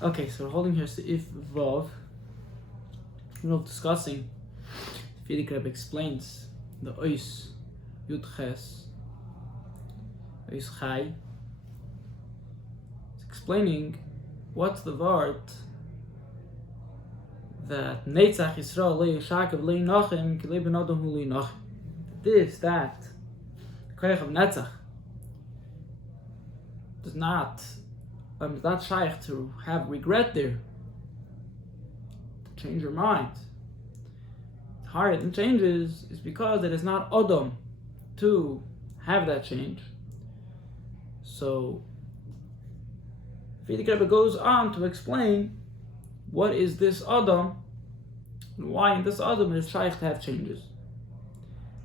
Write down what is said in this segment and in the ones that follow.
Okay, so we're holding here Seif Vav. We're discussing. The Rabbi explains the Ois Yud Ches Ois Chai. It's explaining what's the word that Netzach Yisrael Le Yishakav Le Nachem Ki Le Ben Adam Hu Le Nachem. This, that Koyach of Netzach does not shaykh to have regret there, to change your mind. The higher than changes is because it is not Adam to have that change. So Rabbi goes on to explain what is this Adam and why in this Adam it is shaykh to have changes.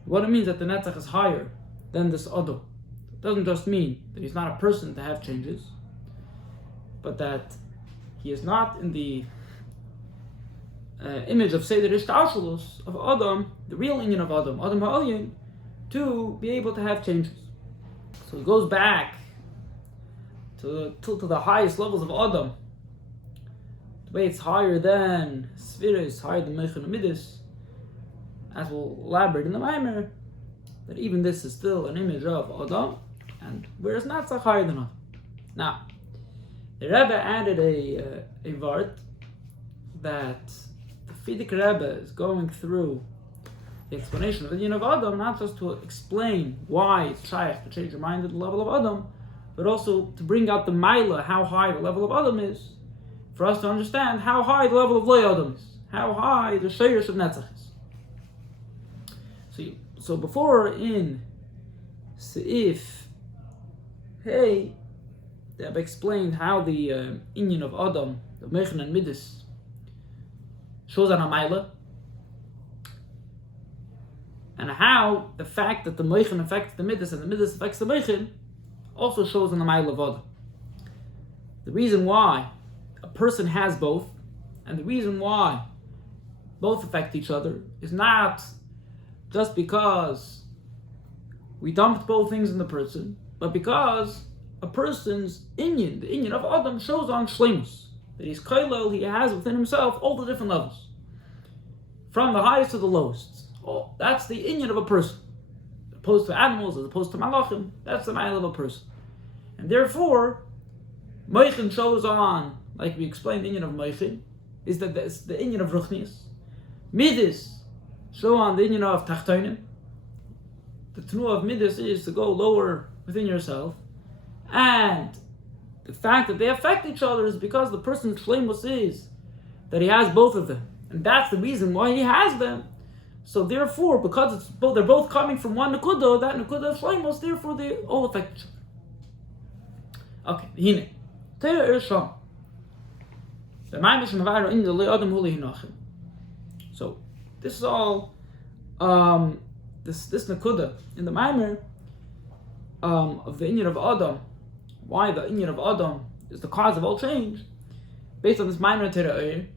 What it means that the Netzach is higher than this Adam. It doesn't just mean that he's not a person to have changes, but that he is not in the image of Seder Ishtashalus of Adam, the real union of Adam Ha'olyin, to be able to have changes. So it goes back to the highest levels of Adam. The way it's higher than Spheres, higher than Melukat and Midas, as we'll elaborate in the Maamar, that even this is still an image of Adam, and whereas not so higher than Adam. Now, the Rebbe added a vart that the Rebbe is going through the explanation of the union of Adam, not just to explain why it's shaykh to change your mind at the level of Adam, but also to bring out the Maila, how high the level of Adam is, for us to understand how high the level of Lo Adam is, how high the Shiur of Netzach is. So before in Seif Hey, they have explained how the union of Adam, the Melukat and Midas, shows on a Maila, and how the fact that the Melukat affects the Midas and the Midas affects the Melukat also shows on the Maila of Adam. The reason why a person has both, and the reason why both affect each other, is not just because we dumped both things in the person, but because a person's inyan, the inyan of Adam, shows on shleimus, that he's kailel, he has within himself all the different levels, from the highest to the lowest. Oh, that's the inyan of a person, as opposed to animals, as opposed to malachim. That's the mile of a person, and therefore, Meichin shows on, like we explained, the inyan of Meichin is that the inyan of ruchnius. Midas show on the inyan of tachtonim. The tenuah of Midas is to go lower within yourself, and the fact that they affect each other is because the person's shleimus is that he has both of them, and that's the reason why he has them. So therefore, because they're both coming from one nekudah, that nekudah of shleimus, therefore they all affect each other. Okay, hine teir irsham the ma'amish navaro in the le adam huli hinachim. So this is all this nekudah in the Maamar of the inyan of Adam, why the inyan of Adam is the cause of all change, based on this Maamar Tera'ir.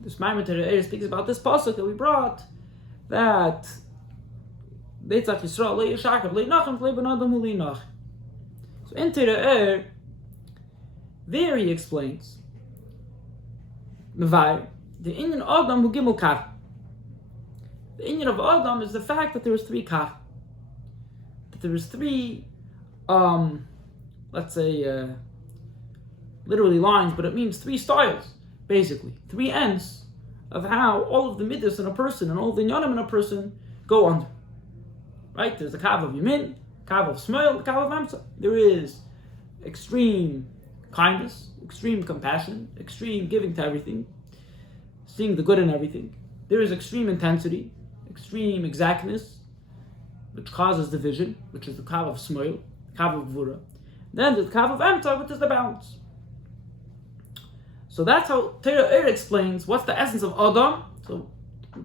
This Maamar Tera'ir speaks about this pasuk that we brought, that Netzach Yisrael Le Yishakav Le Nachem Le Ben Adam Hu Le Nachem. So in Tera'ir, there he explains the inyan Adam Hu Gimel Kav. The inyan of Adam is the fact that there was three kav. That there was three, let's say, literally lines, but it means three styles, basically. Three ends of how all of the midas in a person and all the inyanim in a person go under. Right? There's the kav of Yamin, kav of Shmuel, the kav of Amsa. There is extreme kindness, extreme compassion, extreme giving to everything, seeing the good in everything. There is extreme intensity, extreme exactness, which causes division, which is the kav of Shmuel, kav of Gvura. Then there's the kav of Emta, which is the balance. So that's how Torah explains what's the essence of Adam. So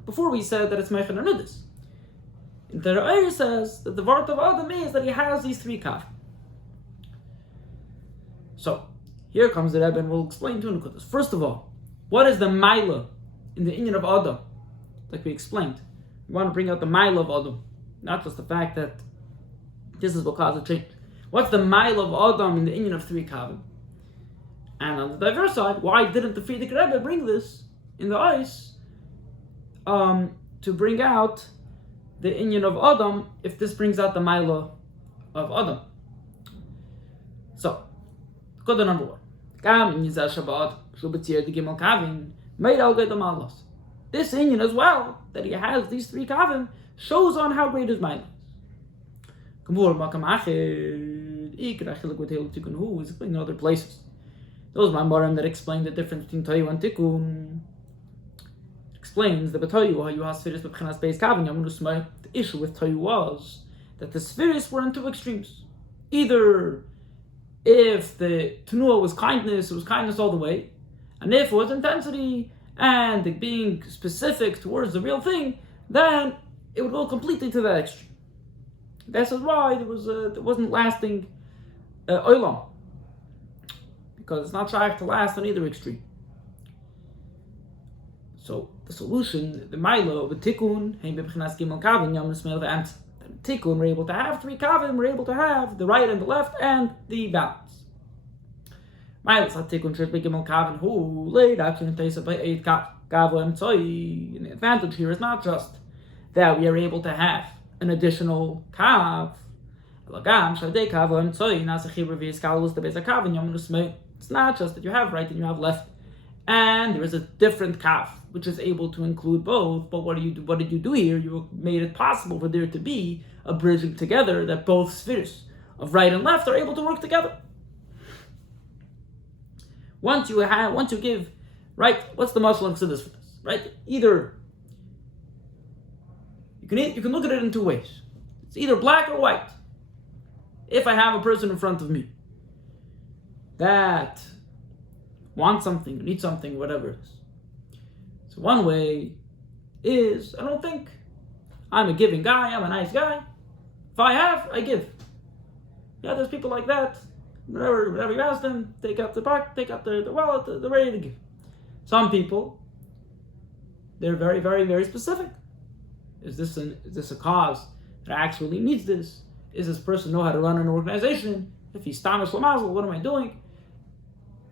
before we said that it's Melukat and Midas. And Torah says that the word of Adam is that he has these three kav. So here comes the Rebbe, and we'll explain two nekudas. First of all, what is the Maila in the inyan of Adam? Like we explained, we want to bring out the Maila of Adam, not just the fact that this is what caused a change. What's the Maila of Adam in the inyan of three kavim? And on the diverse side, why didn't the Frierdiker Rebbe bring this in the ice to bring out the inyan of Adam, if this brings out the Maila of Adam? So, go to number 1. This inyan as well, that he has these 3 kavim, shows on how great his Maila is. He's in other places. Those Maamarim that explain the difference between Toyu and Tikkun explains the Batoyu how you have Sfiris b'Bchinas Beis Kavin Yamun Usmai. The issue with Toyu was that the Sfiris were in 2 extremes. Either if the Tenua was kindness, it was kindness all the way, and if it was intensity and being specific towards the real thing, then it would go completely to that extreme. This is why there wasn't lasting olam, because it's not trying to last on either extreme. So the solution, the Milo, the Tikkun, Tikkun, we're able to have 3 kavim, we're able to have the right and the left and the balance. And the advantage here is not just that we are able to have an additional kav. It's not just that you have right and you have left, and there is a different kav which is able to include both. But what did you do here? You made it possible for there to be a bridging together, that both spheres of right and left are able to work together. Once you give right, what's the muscle of Chassidus for this? Right? Either you can look at it in 2 ways. It's either black or white. If I have a person in front of me that wants something, needs something, whatever it is. So one way is, I don't think I'm a giving guy, I'm a nice guy. If I have, I give. Yeah, there's people like that. Whatever you ask them, take out the pocket, take out the wallet, they're ready to give. Some people, they're very, very, very specific. Is this a cause that actually needs this? Is this person know how to run an organization? If he's Tamish Lamazel, what am I doing?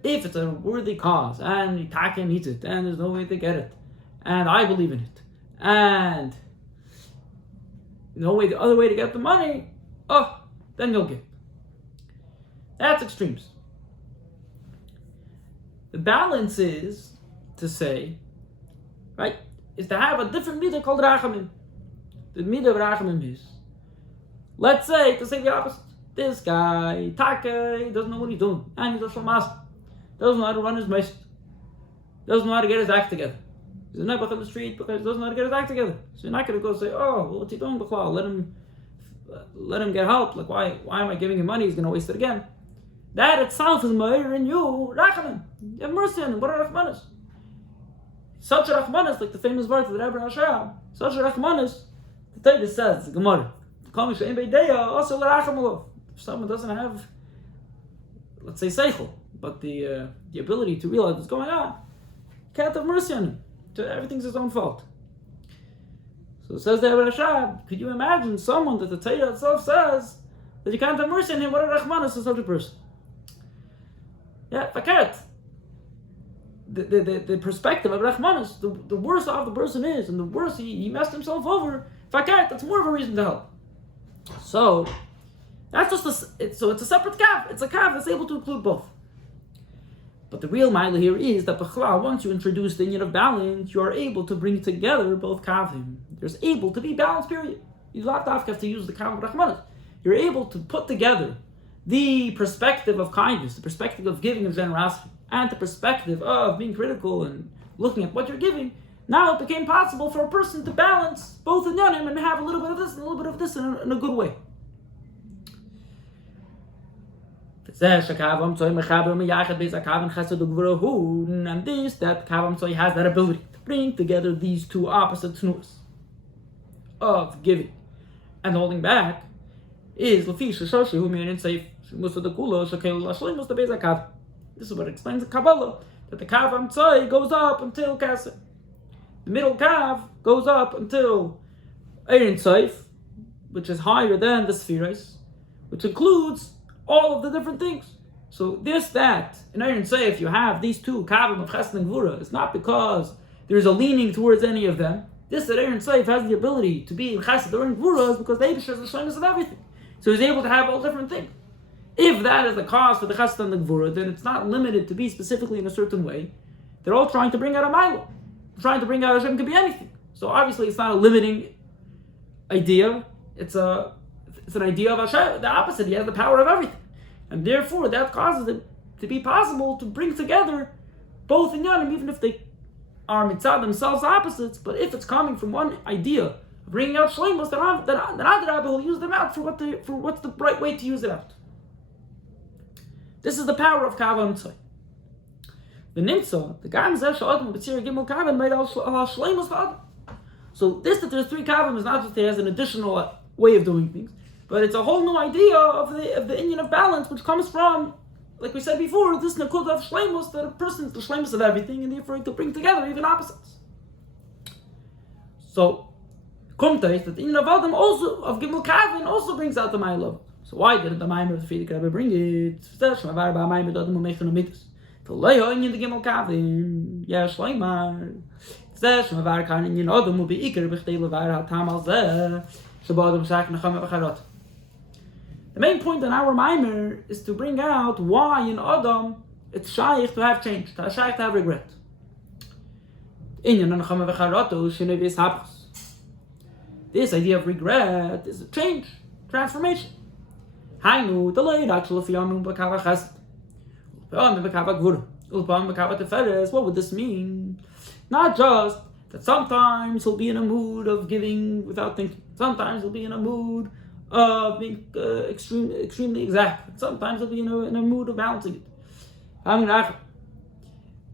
If it's a worthy cause, and Taka needs it, and there's no way to get it, and I believe in it, and the other way to get the money, then you'll give. That's extremes. The balance is to say, right, is to have a different midah called rachamim. The midah of rachamim is, let's say, to say the opposite. This guy, Taka, he doesn't know what he's doing, and he's a shalmas. Doesn't know how to run his mess. Doesn't know how to get his act together. He's a nebuch on the street because he doesn't know how to get his act together. So you're not going to go say, what's he doing, B'chlal? Let him get help. Like, why am I giving him money? He's going to waste it again. That itself is Meir in you, Rachamim. You have mercy on him. What are Rachmanis? Such a Rachmanis, like the famous verse of the Rebbe Hashem. Such a Rachmanis, the Torah says, the Gemara, if someone doesn't have, let's say, seichel, but the ability to realize what's going on, can't have mercy on him. Everything's his own fault. So it says there, Rashab, could you imagine someone that the Torah itself says that you can't have mercy on him? What a Rachmanis is such a person? Yeah, fakat. The perspective of Rachmanis, the worse off the person is, and the worse he messed himself over, fakat, that's more of a reason to help. So that's just it's a separate kav. It's a kav that's able to include both. But the real mila here is that b'chlal, once you introduce the inyan of balance, you are able to bring together both kavim. There's able to be balance, period. You don't have to use the kav of Rachmanis. You're able to put together the perspective of kindness, the perspective of giving of generosity, and the perspective of being critical and looking at what you're giving. Now it became possible for a person to balance both in him and have a little bit of this and a little bit of this in a good way. And this, that Kavam Tzoy has that ability to bring together these 2 opposite tnuas of giving and holding back is this is what explains the Kabbalah, that the Kavam Tzoy goes up until Kasser. The middle Kav goes up until Ein Tzoy, which is higher than the Spheres, which includes all of the different things. So that, and I didn't say if you have these two kavim of chesed and gvura, it's not because there's a leaning towards any of them. This that Aaron Seif has the ability to be in chesed or in gvura is because the Eibush is the shlemus of everything. So he's able to have all different things. If that is the cause for the chesed and the gvura, then it's not limited to be specifically in a certain way. They're all trying to bring out a milo. Trying to bring out Hashem could be anything. So obviously it's not a limiting idea. It's an idea of Hashem, the opposite. He has the power of everything. And therefore that causes it to be possible to bring together both in Yanim, even if they are mitzad themselves opposites. But if it's coming from one idea of bringing out shleimus, then other Rabbi will use them out for what's the right way to use it out. This is the power of Kava Mitzvah. The Nimtza, the Gam Zeh Sha'adam B'tzir Gimel Kavim made al Shleimus Ha'adam. So this that there's three Kavim is not just there as an additional way of doing things, but it's a whole new idea of the inyan of balance, which comes from, like we said before, this Nakud of Shleimus, that a person is the Shleimus of everything, and therefore to bring together even opposites. So, Kumtais, that the inyan of Adam also, of Gimel Kavim, also brings out the Ma'ilov. So why didn't the Maamar of the Friedrich Rabbi bring it? To lay on in the Gimel Kavim, yeah, Shleimar. The main point in our Maamar is to bring out why in Adam it's shaykh to have change, to shaykh to have regret. This idea of regret is a change, transformation. What would this mean? Not just that sometimes he'll be in a mood of giving without thinking. Sometimes he'll be in a mood of being extremely exact. Sometimes he'll be in a mood of balancing it.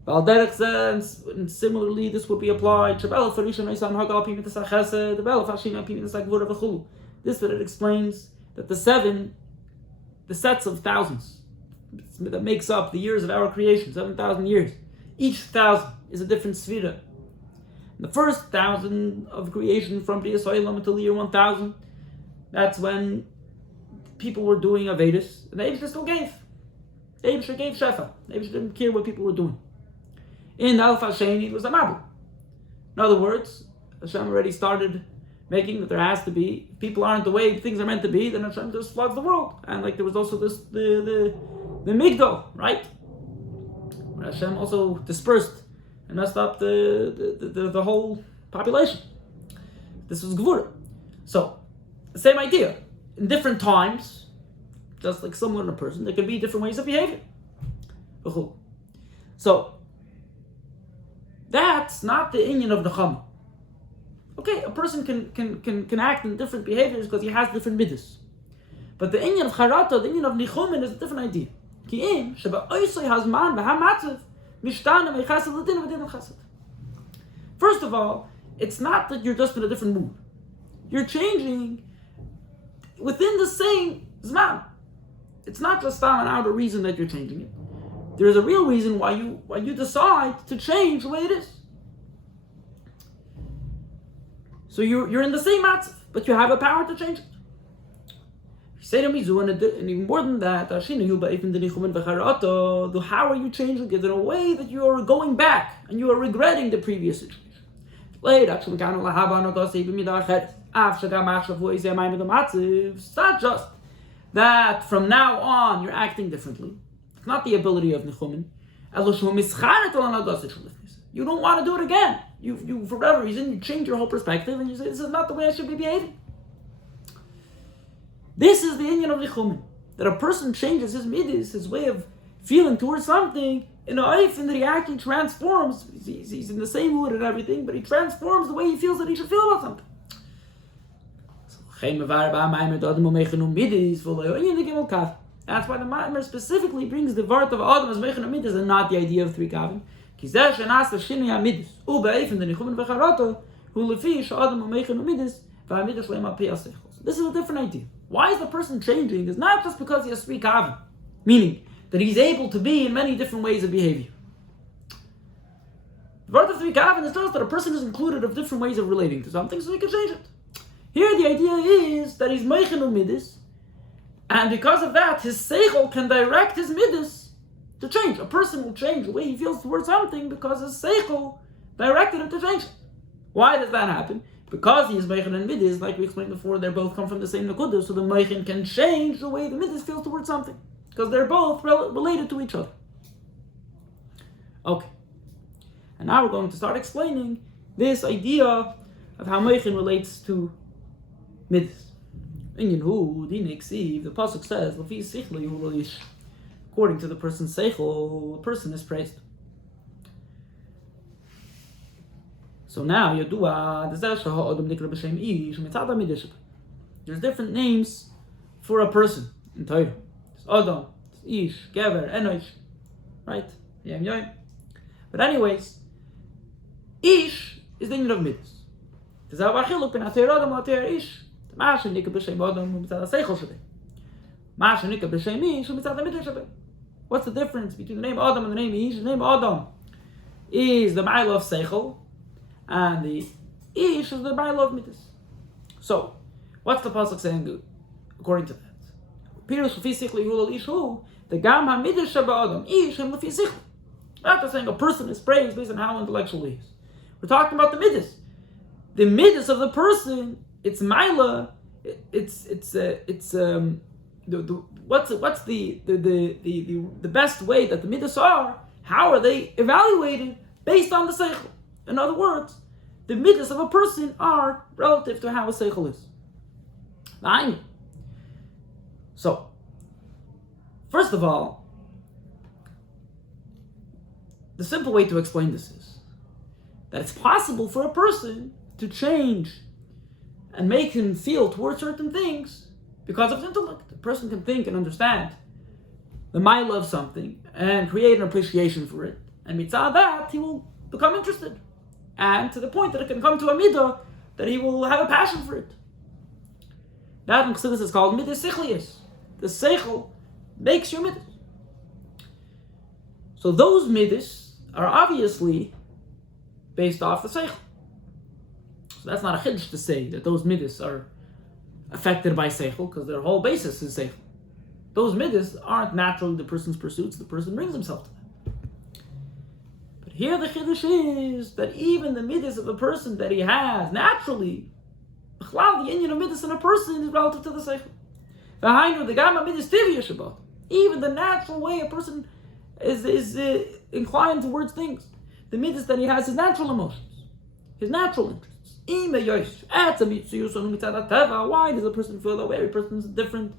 And similarly, this would be applied. This that it explains that the sets of thousands that makes up the years of our creation, 7,000 years. Each 1,000 is a different sfira. The first 1,000 of creation from B'riyas Ha'olam until the year 1,000, that's when people were doing Avedis, and the Eibush still gave. The Eibush gave Shefa. The Eibush didn't care what people were doing. In the Alpha Sheni, it was a Mabul. In other words, Hashem already started making that there has to be, if people aren't the way things are meant to be, then Hashem just floods the world. And like there was also this, the Migdal, right? Where Hashem also dispersed and messed up the whole population. This was Gvura. So, the same idea. In different times, just like someone in a person, there can be different ways of behavior. So, that's not the inyan of נחum. Okay, a person can act in different behaviors because he has different midas. But the inyan of Charata, the inyan of Nichumin is a different idea. First of all, it's not that you're just in a different mood. You're changing within the same Zman. It's not just an outer reason that you're changing it. There's a real reason why you decide to change the way it is. So you're in the same matzav, but you have a power to change it. Say to me, and even more than that, how are you changing it in a way that you are going back and you are regretting the previous situation? It's not just that from now on you're acting differently. It's not the ability of Nechumin. You don't want to do it again. You for whatever reason, you change your whole perspective and you say, this is not the way I should be behaving. This is the inyan of Nechumin. That a person changes his midis, his way of feeling towards something, in a life, and that he actually transforms. He's in the same mood and everything, but he transforms the way he feels that he should feel about something. That's why the Maamar specifically brings the Vart of Adam as Mechanum Midas and not the idea of three Kavim. This is a different idea. Why is the person changing? It's not just because he has three Kavim, meaning that he's able to be in many different ways of behavior. The Vart of three Kavim is just that a person is included of different ways of relating to something, so he can change it. Here the idea is that he's Mechanum Midas, And because of that, his seichel can direct his midas to change. A person will change the way he feels towards something because his seichel directed him to change it. Why does that happen? Because he is meichin and midas, like we explained before, they both come from the same nekudah, so the meichin can change the way the midas feels towards something, because they're both related to each other. Okay. And now we're going to start explaining this idea of how meichin relates to midas. The pasuk says, according to the person's seichel, the person is praised. So now, there's different names for a person in Torah. There's Adam, there's Ish, Gever, Enosh, right? But anyways, Ish is the unit of midas. There's a b'chiluk ben ater Adam ater Ish. What's the difference between the name Adam and the name Ish? The name Adam is the ma'ila of seichel, and the Ish is the ma'ila of midas. So, what's the pasuk saying according to that? Pirush lefi sichli yulal Ish hu, the gam ha-midas sheba Adam, Ish hem lefi sichli. We're not saying a person is praised based on how intellectual he is. We're talking about the midas. The midas of the person, it's ma'ila. What's the best way that the midas are? How are they evaluated based on the seichel? In other words, the midas of a person are relative to how a seichel is. So, first of all, the simple way to explain this is that it's possible for a person to change and make him feel towards certain things because of his intellect. A person can think and understand the ma'ila of something and create an appreciation for it. And mitzvah that, he will become interested. And to the point that it can come to a midah that he will have a passion for it. That in Chassidus is called midas sichlius. The seichel makes your midas. So those midas are obviously based off the seichel. So that's not a chiddush to say that those midas are affected by seichel, because their whole basis is seichel. Those midas aren't naturally the person's pursuits, the person brings himself to them. But here the chiddush is that even the midas of a person that he has naturally, the inyan of midas in a person is relative to the seichel. Even the natural way a person is inclined towards things, the midas that he has, his natural emotions, his natural interests. Why does a person feel that way? Every person's different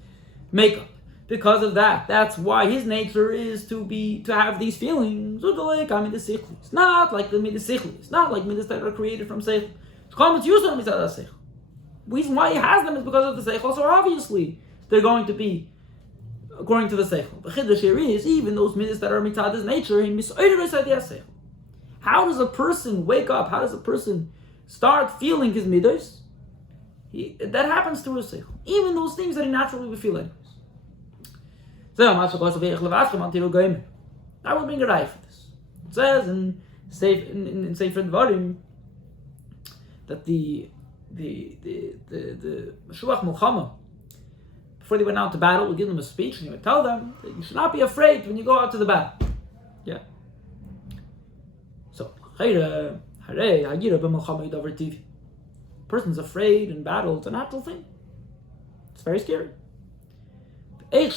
makeup. Because of that, that's why his nature is to have these feelings. It's not like the midas sichli. It's not like midas that are created from seichel. The reason why he has them is because of the seichel. So obviously, they're going to be according to the seichel. The chiddush here is even those midas that are mitzad his nature. How does a person wake up? How does a person start feeling his midas? That happens through his seichel. Even those things that he naturally would feel anyways. I will bring a raya for this. It says in Sefer Dvarim that the Mashuach Milchama, before they went out to battle, would give them a speech and he would tell them that you should not be afraid when you go out to the battle. Yeah. So, person's afraid in battle, it's a natural thing. It's very scary. Yeah,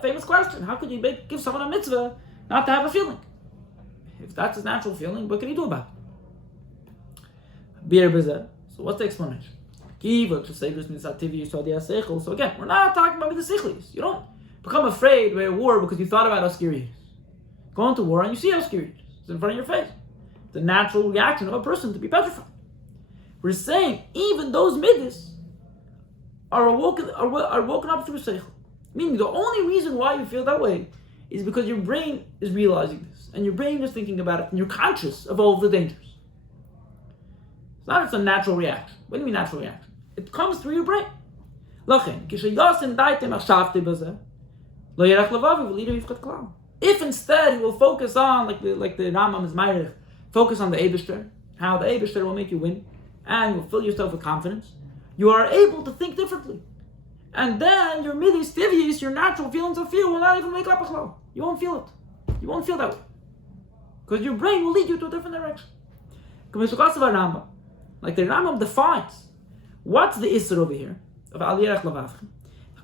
famous question. How could you give someone a mitzvah not to have a feeling? If that's his natural feeling, what can he do about it? So what's the explanation? So again, we're not talking about midas sichlis. You don't become afraid by a war because you thought about how scary it is. Go into war and you see how scary it is. It's in front of your face. The natural reaction of a person to be petrified. We're saying even those midas are woken up through seichel. Meaning the only reason why you feel that way is because your brain is realizing this, and your brain is thinking about it, and you're conscious of all of the dangers. It's not a natural reaction. What do you mean natural reaction? It comes through your brain. If instead he will focus on, like the Rambam is Meirich, focus on the Eibishter, how the Eibishter will make you win, and will fill yourself with confidence, you are able to think differently. And then your midis tivius, your natural feelings of fear, will not even wake up a chlo. You won't feel it. You won't feel that way. Because your brain will lead you to a different direction. Like the Rambam defines, what's the Isser over here? Of Aliyah Lavavchim.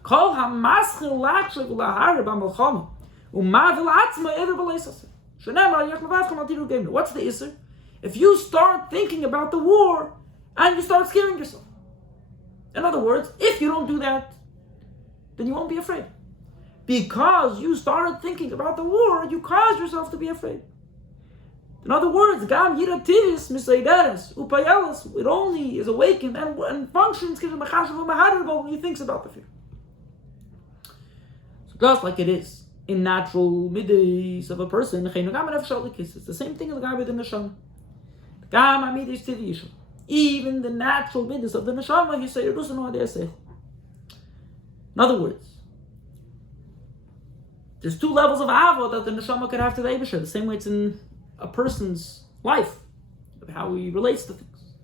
Kol ha'maschil lachshiv lahar b'malchama u'mavil atzma ever b'leisase. Shenem Aliyah Lavavchim al tiru gemnu. What's the Isser? If you start thinking about the war and you start scaring yourself. In other words, if you don't do that, then you won't be afraid. Because you started thinking about the war, you caused yourself to be afraid. In other words, Gam Yirativis Misaidaris Upayalis, it only is awakened and functions when he thinks about the fear. So just like it is in natural middays of a person, it's the same thing as the guy with the neshama. Even the natural middays of the neshama, he said, in other words, there's two levels of avo that the neshama could have to the Eibusher, the same way it's in a person's life, how he relates to things.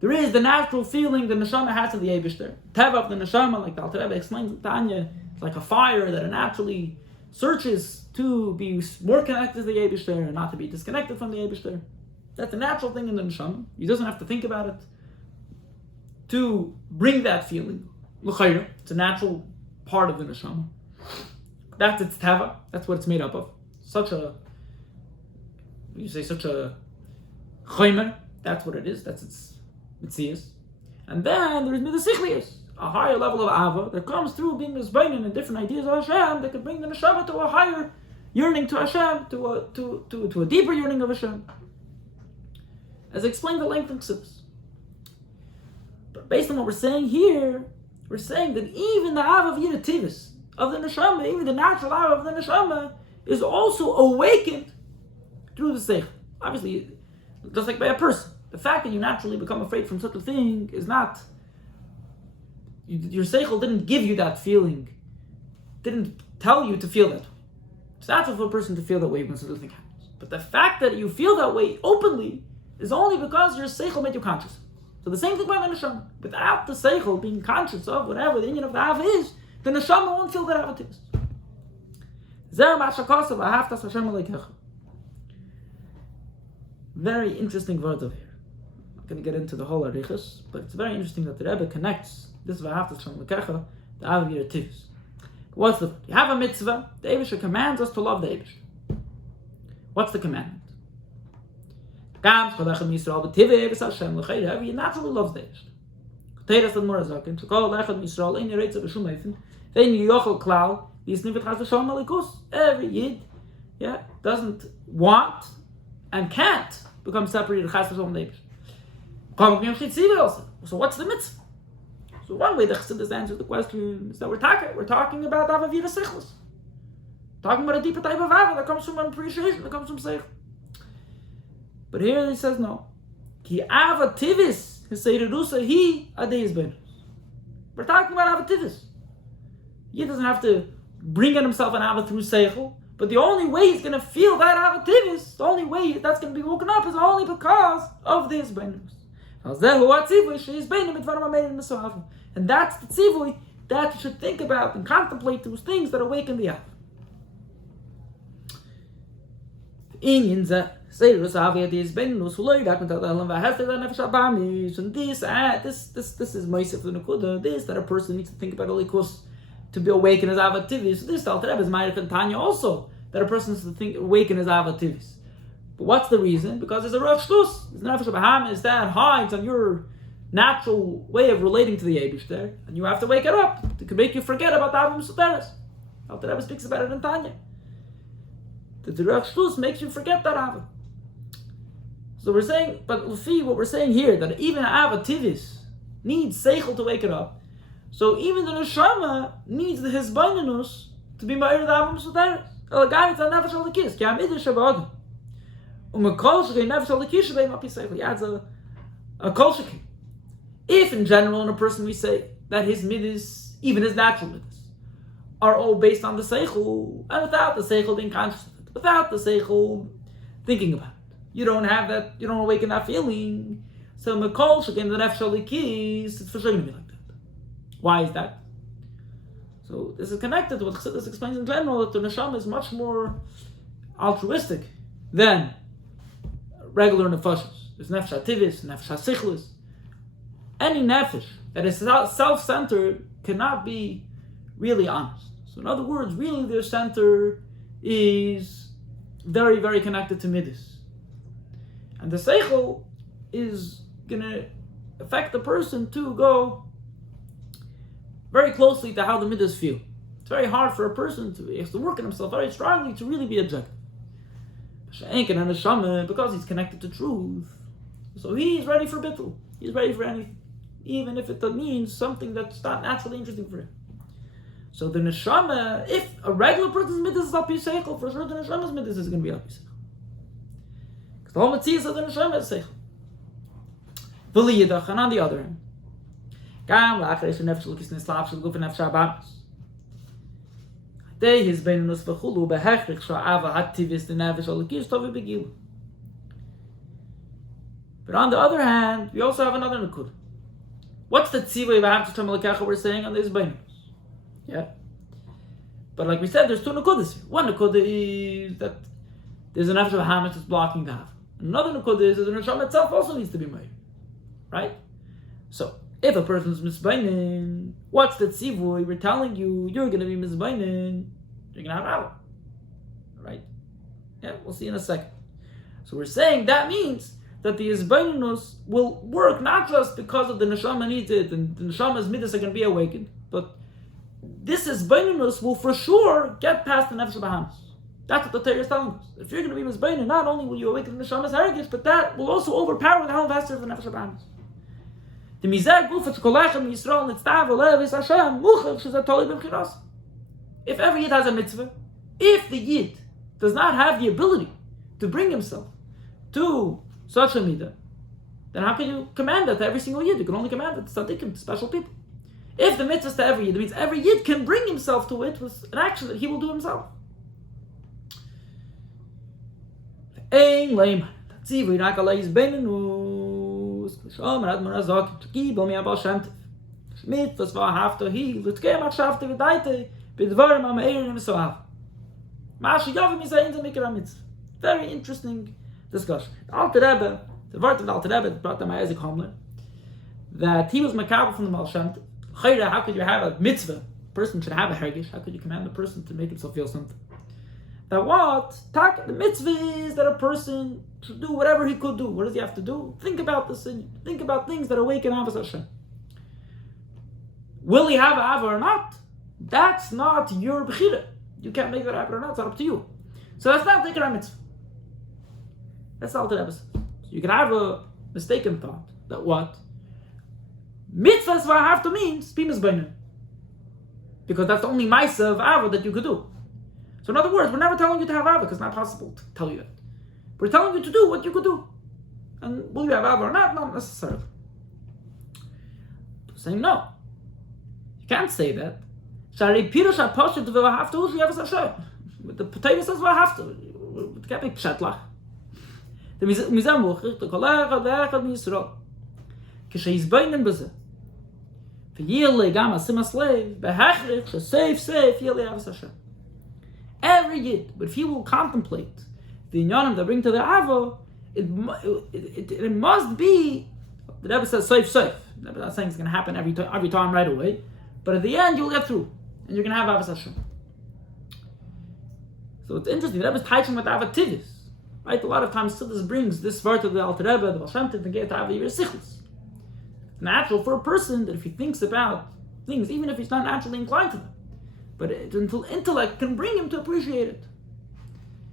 There is the natural feeling the neshama has to the Eibusher. Teva of the neshama, like the Alter Rebbe explains in Tanya, it's like a fire that it naturally searches to be more connected to the Eibusher and not to be disconnected from the Eibusher. That's a natural thing in the neshama. He doesn't have to think about it to bring that feeling. It's a natural part of the neshama. That's its tava. That's what it's made up of. Such a chaymer. That's what it is. That's its mitzias. And then there's midasichlius, a higher level of ava that comes through being misbainin and different ideas of Hashem that could bring the neshama to a higher yearning to Hashem, to a deeper yearning of Hashem. As explained at length in Chassidus. But based on what we're saying here, we're saying that even the ava of yirativis, of the neshama, even the natural ava of the neshama, is also awakened through the seichel. Obviously, just like by a person. The fact that you naturally become afraid from such a thing is not... Your seichel didn't give you that feeling. Didn't tell you to feel that way. It's natural for a person to feel that way when such a thing happens. But the fact that you feel that way openly is only because your seichel made you conscious. So the same thing by the neshama. Without the seichel being conscious of whatever the union of the ava is, the neshama won't feel that ava tivus. Very interesting word over here. I'm not going to get into the whole arichas, but it's very interesting that the Rebbe connects this v'ahavtas Hashem lekecha, the ava yirativus. What's the? You have a mitzvah. The Eibusher commands us to love the Eibusher. What's the commandment? He naturally loves the Eibusher. Every yid, doesn't want and can't become separated from the Eibusher. So what's the mitzvah? So one way the Chassidus answers the question is that we're talking about Avavira Seichlis. Talking about a deeper type of Ava that comes from an appreciation, that comes from Seichel. But here he says no. Ki Ava Tivis, Hiseirusa, he Adeis Benus. We're talking about Ava Tivis. He doesn't have to bring in himself an Ava through Seichel, but the only way he's going to feel that Ava Tivis, the only way that's going to be woken up is only because of this Benus. And that's the tzivui that you should think about and contemplate those things that awaken the Ava. And this is Moisef the Nekuda, this that a person needs to think about Olikus to be awakened as Ava Tivis. This Alter Rebbe is Ma'arif and Tanya also, that a person needs to think awaken as Ava Tivis. But what's the reason? Because there's a Rosh Shtus. There's an Nefesh Bahamis that hides on your natural way of relating to the Eibush there, and you have to wake it up. It could make you forget about the Ava Mesuteres. Alter Rebbe speaks about it in Tanya. That the Rosh Shtus makes you forget that Ava. So we're saying, but Lufi, what we're saying here, that even Ava Tivis needs Seichel to wake it up. So even the Neshama needs the Hizbainanus to be Ma'ir the Ava Mesuteres. Elagayim it's a Nefesh Alikis, Ki HaMidr Shabbat. He adds a kol shekhi. If in general in a person we say that his midis, even his natural midis, are all based on the seichel, and without the seichel being conscious of it, without the seichel thinking about it, you don't have that, you don't awaken that feeling. So mekol shekhi, the nefesh alikis, it's for sure going to be like that. Why is that? So this is connected to what Chassidus explains in general, that the neshama is much more altruistic than regular nefashos. There's nefesh hativis, nefesh hasichlis. Any nefesh that is self-centered cannot be really honest. So in other words, really their center is very, very connected to midas. And the seichel is going to affect the person to go very closely to how the midas feel. It's very hard for a person to, he has to work on himself very strongly to really be objective. Because he's connected to truth, so he's ready for bittul. He's ready for anything, even if it means something that's not naturally interesting for him. So the neshama, if a regular person's midas is al pi seichel, for sure the neshama's midas is going to be al pi seichel. Because the whole mitzvah of the neshama is seichel. And on the other hand, but on the other hand, we also have another nukud. What's the tzivay we're saying on this beinus? Yeah. But like we said, there's two nukudas here. One nukuda is that there's an nefesh of hamas that's blocking the half. Another nukuda is that the neshama itself also needs to be made. Right? So, if a person's misbainin, what's the tzivui? We're telling you, you're going to be misbainin, you're going to have ava. Right? Yeah, we'll see in a second. So we're saying that means that the isbaininus will work not just because of the neshama needs it, and the neshama's midas are going to be awakened, but this isbaininus will for sure get past the nefesh bahamas. That's what the Torah is telling us. If you're going to be misbainin, not only will you awaken the neshama's heritage, but that will also overpower the whole vesture of the nefesh bahamas. The mizah gufet kolechem Yisrael nitztav olevis Hashem muchav shezatoli b'mchiras. If every yid has a mitzvah, if the yid does not have the ability to bring himself to such a midah, then how can you command that to every single yid? You can only command it to tzaddikim, to special people. If the mitzvah is to every yid, it means every yid can bring himself to it with an action that he will do himself. Ein leim tzivu rak alayis beinenus k'shom rad morazak t'kibel mi abal shemtev mitzvahs v'ahavta hi l'tkeim achshavte v'daite b'dvarim ha'me'irim v'sohav ma'ashi yavim yizayin ze mikra mitzvah. Very interesting discussion. The Alter Rebbe, the word of the Alter Rebbe brought to my Isaac Homler, that he was makabel from the Baal Shem Tov. How could you have a mitzvah? A person should have a hergish. How could you command a person to make himself feel something? That what? The mitzvah is that a person should do whatever he could do. What does he have to do? Think about this. Think about things that awaken Avos Hashem. Will he have Ava or not? That's not your bechira. You can't make that happen or not. It's not up to you. So that's not the mitzvah. That's all the Rebbe says. So you can have a mistaken thought that what? Mitzvahs v'ahavta means pimas b'inen. Because that's the only ma'isa of Ava that you could do. So in other words, we're never telling you to have Ava because it's not possible to tell you that. We're telling you to do what you could do. And will you have Ava or not? Not necessarily. We're saying no. You can't say that. But the potato says v'ahavta. It can't be pshatlach. The mizah mochich the kolach adechad miyisrael k'sheizbeinen b'zeh v'yilei gam asim slave behachrich sheseif yilei avos Hashem. Every yid, but if he will contemplate the inyanim that bring to the avo, it must be. The Rebbe says safe. The Rebbe is not saying it's going to happen every time right away, but at the end you'll get through and you're going to have avos Hashem. So it's interesting. The Rebbe is teaching with avativis. Right, a lot of times Siddur brings this word of the Alter Rebbe, the Baal Shem Tov, to get to have a sichlis. It's natural for a person that if he thinks about things, even if he's not naturally inclined to them, but until intellect can bring him to appreciate it.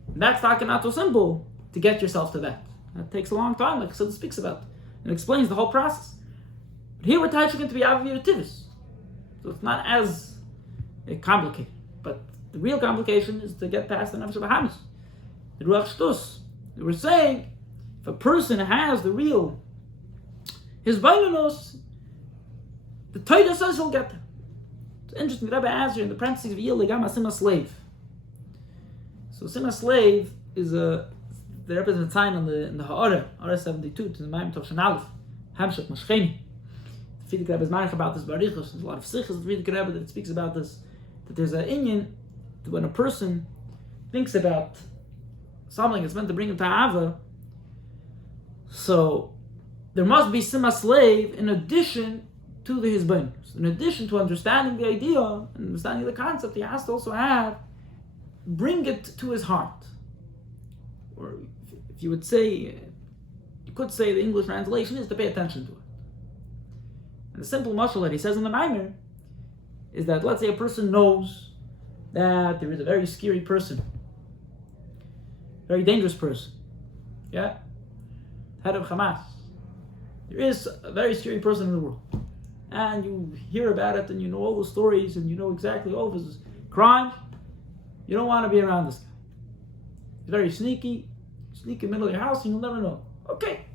And that's not so simple to get yourself to that. That takes a long time, like Siddur speaks about, and explains the whole process. But here we're teaching it to be avativis, so it's not as complicated. But the real complication is to get past the nefesh bahamas, the ruach shtus. We're saying, if a person has the real, his bainunos, the Torah says he'll get there. It's interesting, the Rebbe adds here in the parentheses of Yil Legam Sima slave. So Sima slave is the Rebbe is sign in the Ha'ara 72, to the Maamar Tov Shanalef, Hamshach Mashcheni. The Frierdiker Rebbe is married about this Barichos. There's a lot of sichos of the Frierdiker Rebbe that speaks about this. that there's an inyan that when a person thinks about something that's meant to bring him to Ava, so there must be Sima slave in addition to the Hizbainos. In addition to understanding the idea and understanding the concept, he has to also bring it to his heart. Or if you would say, you could say the English translation is to pay attention to it. And the simple mashal that he says in the Maamar is that, let's say a person knows that there is a very scary person, very dangerous person, head of Hamas. There is a very scary person in the world. And you hear about it and you know all the stories and you know exactly all of his crimes. You don't want to be around this guy. He's very sneaky. Sneak in the middle of your house and you'll never know. Okay.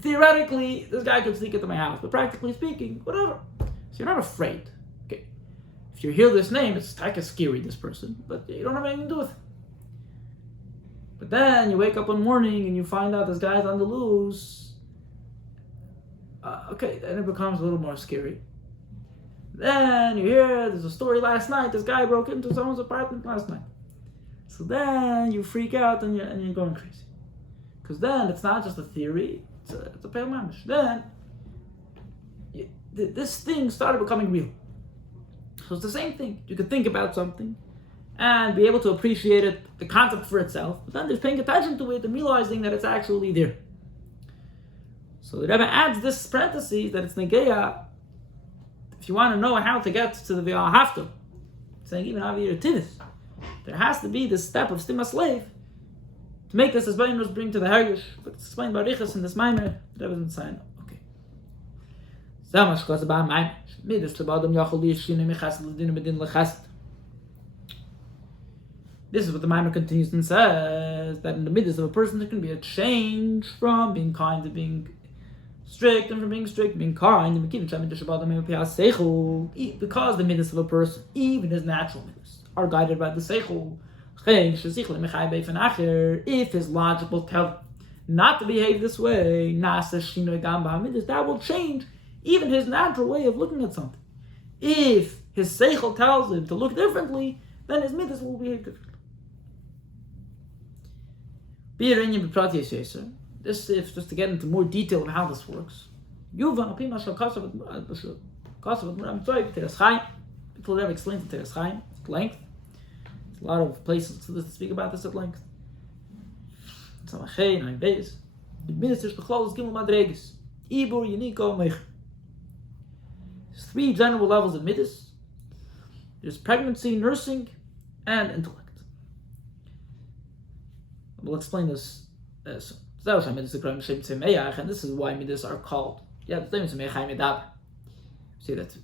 Theoretically, this guy could sneak into my house, but practically speaking, whatever. So you're not afraid. Okay. If you hear this name, it's kind of scary, this person, but you don't have anything to do with it. But then you wake up one morning and you find out this guy's on the loose. Then it becomes a little more scary. Then you hear there's a story last night, this guy broke into someone's apartment last night. So then you freak out and you're going crazy. Because then it's not just a theory, it's a pale mamish. Then this thing started becoming real. So it's the same thing. You could think about something and be able to appreciate it, the concept for itself, but then there's paying attention to it and realizing that it's actually there. So the Rebbe adds this parenthesis that it's negeya. If you want to know how to get to the v'ahavta, saying even avir tivis, there has to be this step of stima slave to make this as Beinus bring to the hergish. But it's explained by Riches in this Maamar. The Rebbe doesn't say okay. This is what the Maamar continues and says, that in the midst of a person there can be a change from being kind to being strict, and from being strict to being kind, because the midst of a person, even his natural midst, are guided by the seichel. If his logic will tell him not to behave this way, that will change even his natural way of looking at something. If his seichel tells him to look differently, then his midst will behave differently. This is just to get into more detail of how this works. People have explained it at length. There's a lot of places to speak about this at length. There's 3 general levels of midas. There's pregnancy, nursing, and intellect. We'll explain this soon. And this is why midas are called. See that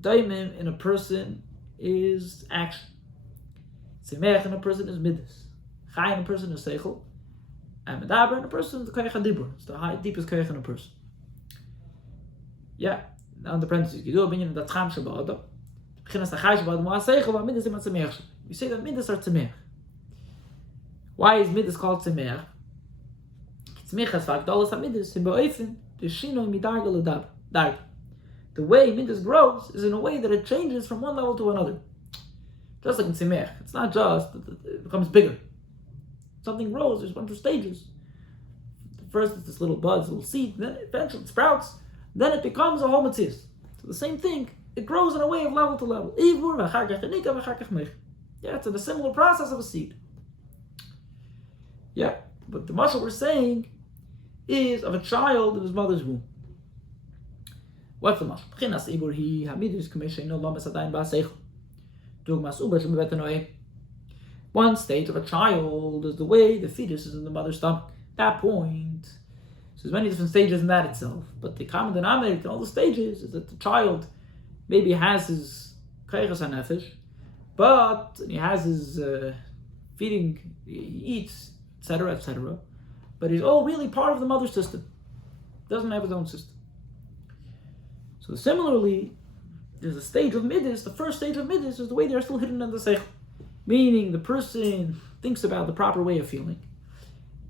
daimim in a person is action. Semeach in a person is midas. Chai in a person is seichel. And medaber in a person is the koyach hadibur. It's the deepest koyach in a person. Now in the parentheses, you do a binyan that cham shabada. Beginnas achai shabada moa seichel, but midas imat semeach. You say that midas are tzemeach. Why is midas called tzemeach? The way midas grows is in a way that it changes from one level to another. Just like in Simech, it's not just that it becomes bigger. Something grows, there's a bunch of stages. First it's this little bud, this little seed, then eventually it sprouts, then it becomes a whole mitzvah. So the same thing, it grows in a way of level to level. It's in a similar process of a seed. But the mashal we're saying is of a child in his mother's womb. What's the mashal? One stage of a child is the way the fetus is in the mother's stomach. At that point, so there's many different stages in that itself. But the common denominator in all the stages is that the child maybe has his kaychas hanefesh, but he has his feeding, he eats, etc., etc. But he's all really part of the mother's system. Doesn't have his own system. So similarly, there's a stage of midas. The first stage of midas is the way they're still hidden in the seichel. Meaning the person thinks about the proper way of feeling.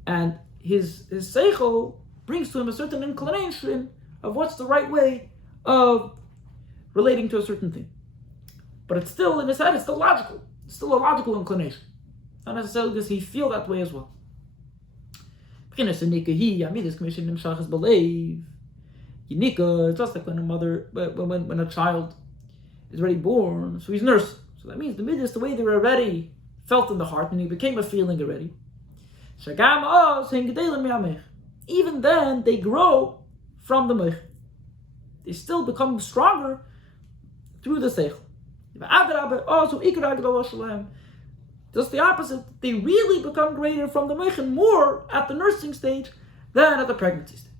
And his seichel brings to him a certain inclination of what's the right way of relating to a certain thing. but it's still in his head. It's still logical. It's still a logical inclination. Not necessarily does he feel that way as well. Just like when when a child is already born, so he's nursing. So that means the midas, the way they were already felt in the heart, and he became a feeling already. Even then, they grow from the meich. They still become stronger through the seichel. Just the opposite. They really become greater from the meich and more at the nursing stage than at the pregnancy stage.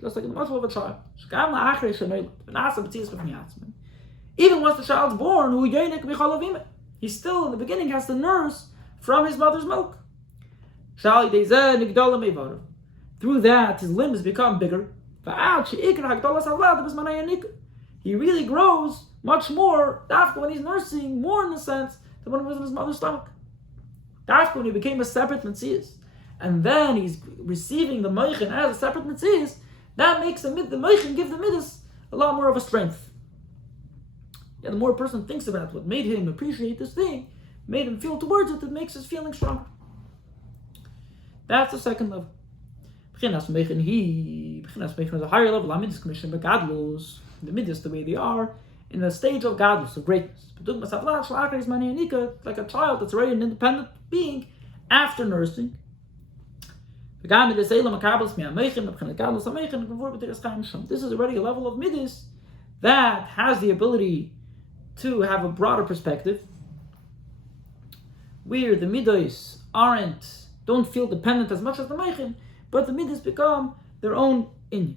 Just like in the muscle of a child. Even once the child's born, he still in the beginning has to nurse from his mother's milk. Through that, his limbs become bigger. He really grows much more after when he's nursing, more in the sense than when he was in his mother's stomach. After when he became a separate metzius, and then he's receiving the meichin as a separate metzius, that makes the meichin give the midas a lot more of a strength. Yeah, the more a person thinks about what made him appreciate this thing, made him feel towards it, it makes his feeling stronger. That's the second level. Bechinas meichin is a higher level. Midas commission, but gadlus, the midas the way they are, in the stage of gadlus, of greatness. Like a child that's already an independent being after nursing. This is already a level of midas that has the ability to have a broader perspective, where the midas don't feel dependent as much as the meichin, but the midas become their own inyan.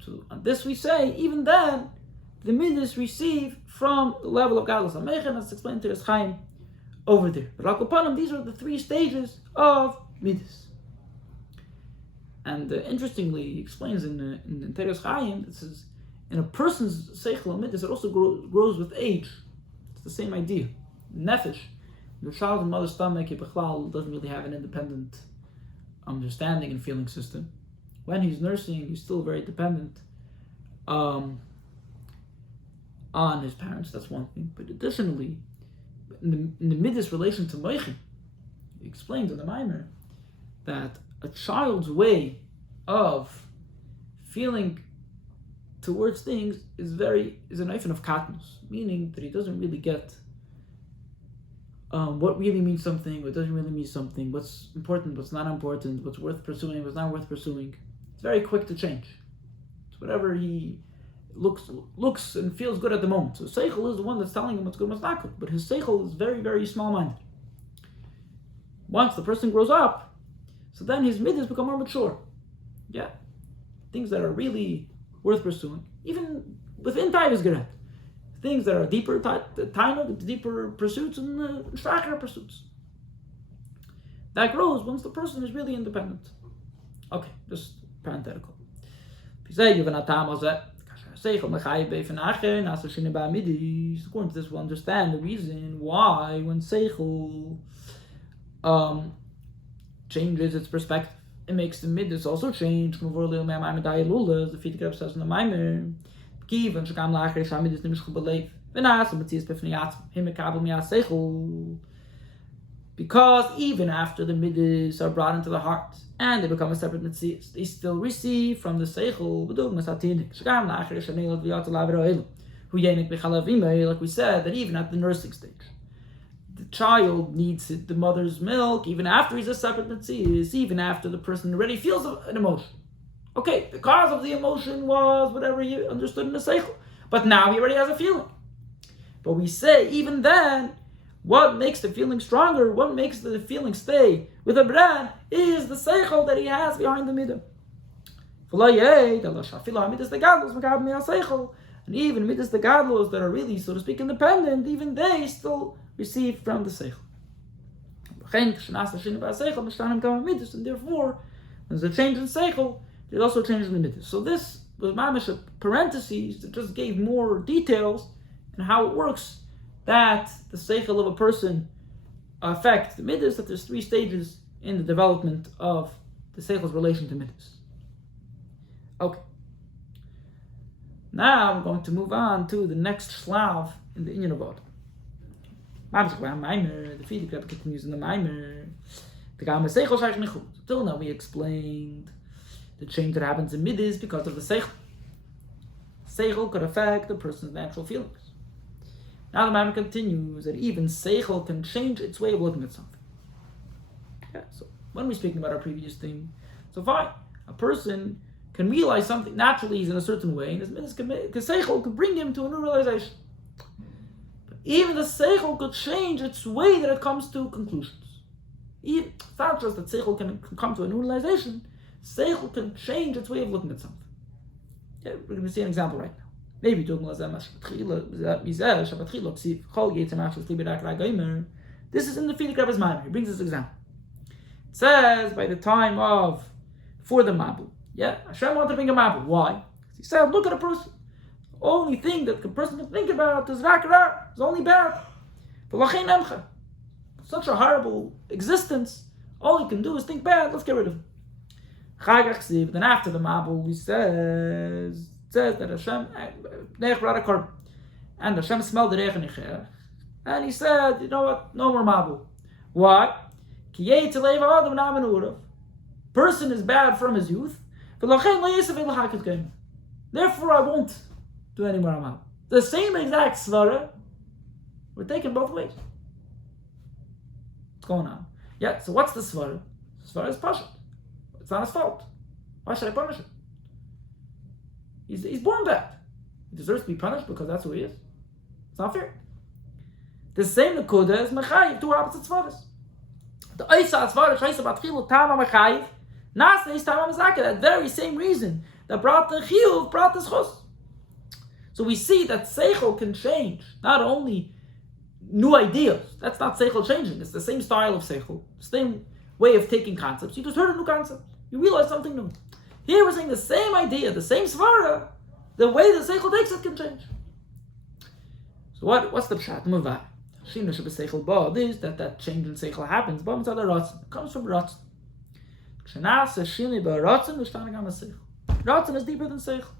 So on this we say, even then, the midas receive from the level of gadlus meichin, as explained to Res Chaim over there. But these are the three stages of midas. And interestingly, he explains in Res Chaim, this is in a person's seichel midas, it also grows with age. It's the same idea. Nefesh, the child in mother's stomach, doesn't really have an independent understanding and feeling system. When he's nursing, he's still very dependent on his parents. That's one thing. But additionally, in the midas relation to meichin, he explains in the Maamar that a child's way of feeling towards things is an eifin of katnus, meaning that he doesn't really get what really means something, what doesn't really mean something, what's important, what's not important, what's worth pursuing, what's not worth pursuing. It's very quick to change. It's whatever he looks and feels good at the moment. So seichel is the one that's telling him what's good and what's not good, but his seichel is very, very small-minded. Once the person grows up, so then his midas become more mature. Yeah, things that are really worth pursuing, even within Taiva's Geret. Things that are deeper pursuits and stronger pursuits. That grows once the person is really independent. Okay, just parenthetical. According to this, we'll understand the reason why when seichel changes its perspective, it makes the midas also change. The Fitikab says in the Maamar, because even after the midas are brought into the heart and they become a separate metzius, they still receive from the seichel, like we said, that even at the nursing stage, the child needs the mother's milk even after he's a separate metzius, even after the person already feels an emotion. Okay, the cause of the emotion was whatever you understood in the seichel, but now he already has a feeling. But we say, even then, what makes the feeling stronger, what makes the feeling stay with a brand, is the seichel that he has behind the midah. And even midas the gadlos that are really, so to speak, independent, even they still receive from the seichel. And therefore, there's a change in seichel, there's also a change in the midas. So this was mamish a parentheses that just gave more details and how it works, that the seichel of a person affects the midas, that there's three stages in the development of the seichel's relation to midas. Okay. Now we're going to move on to the next shlav in the inyan of Od. Maamar, the Friedrich Rebbe continues in the Maamar. Till now we explained the change that happens in midis because of the seichel. Seichel could affect the person's natural feelings. Now the Maamar continues that even seichel can change its way of looking at something. Yeah, so when we're speaking about our previous thing, so fine, a person can realize something naturally he's in a certain way, and his midis because seichel could bring him to a new realization. But even the seichel could change its way that it comes to conclusions. It's not just that seichel can come to a new realization, seichel can change its way of looking at something. Yeah, we're going to see an example right now. Maybe this is in the Friedrich Rebbe's Maamar. He brings this example. It says by the time of for the Mabul. Yeah, Hashem wanted to bring a Mabul. Why? He said, look at a person. The only thing that the person can think about is Rakra. It's only bad. But such a horrible existence. All he can do is think bad. Let's get rid of him. Then after the Mabul, he says that Hashem brought a korban, and Hashem smelled the reich and he said, you know what? No more Mabul. Why? Person is bad from his youth. Therefore, I won't do any more Mabul. The same exact svara, we're taken both ways. What's going on? Yeah, so what's the svara? Svara is pashat. It's not his fault. Why should I punish him? He's born bad. He deserves to be punished because that's who he is. It's not fair. The same nekuda is mechayiv, two opposite svaras. The oisa svara shaisa batchilu tama mechayiv, nasa is tama mezaka. That very same reason that brought the chiyuv brought the schus. So we see that seichel can change not only new ideas. That's not seichel changing. It's the same style of seichel, the same way of taking concepts. You just heard a new concept. You realize something new. Here we're saying the same idea, the same svara, the way the seichel takes it can change. So what's the pshat? Muvah. Shina shebeseichel ba. This that change in seichel happens. Ba mitzad haratzon. It comes from ratzon. Kshenasa shini ba ratzon v'shtanig am seichel. Ratzon is deeper than seichel.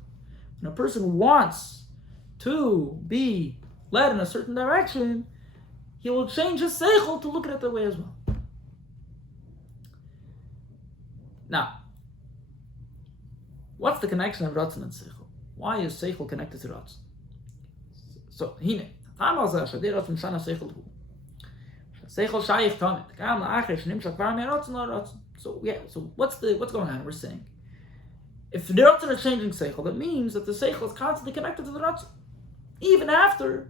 When a person wants to be led in a certain direction, he will change his seichel to look at it that way as well. Now, what's the connection of ratzon and seichel? Why is seichel connected to ratzon? So, hine. So what's going on? We're saying, if the ratzon is changing seichel, that means that the seichel is constantly connected to the ratzon, even after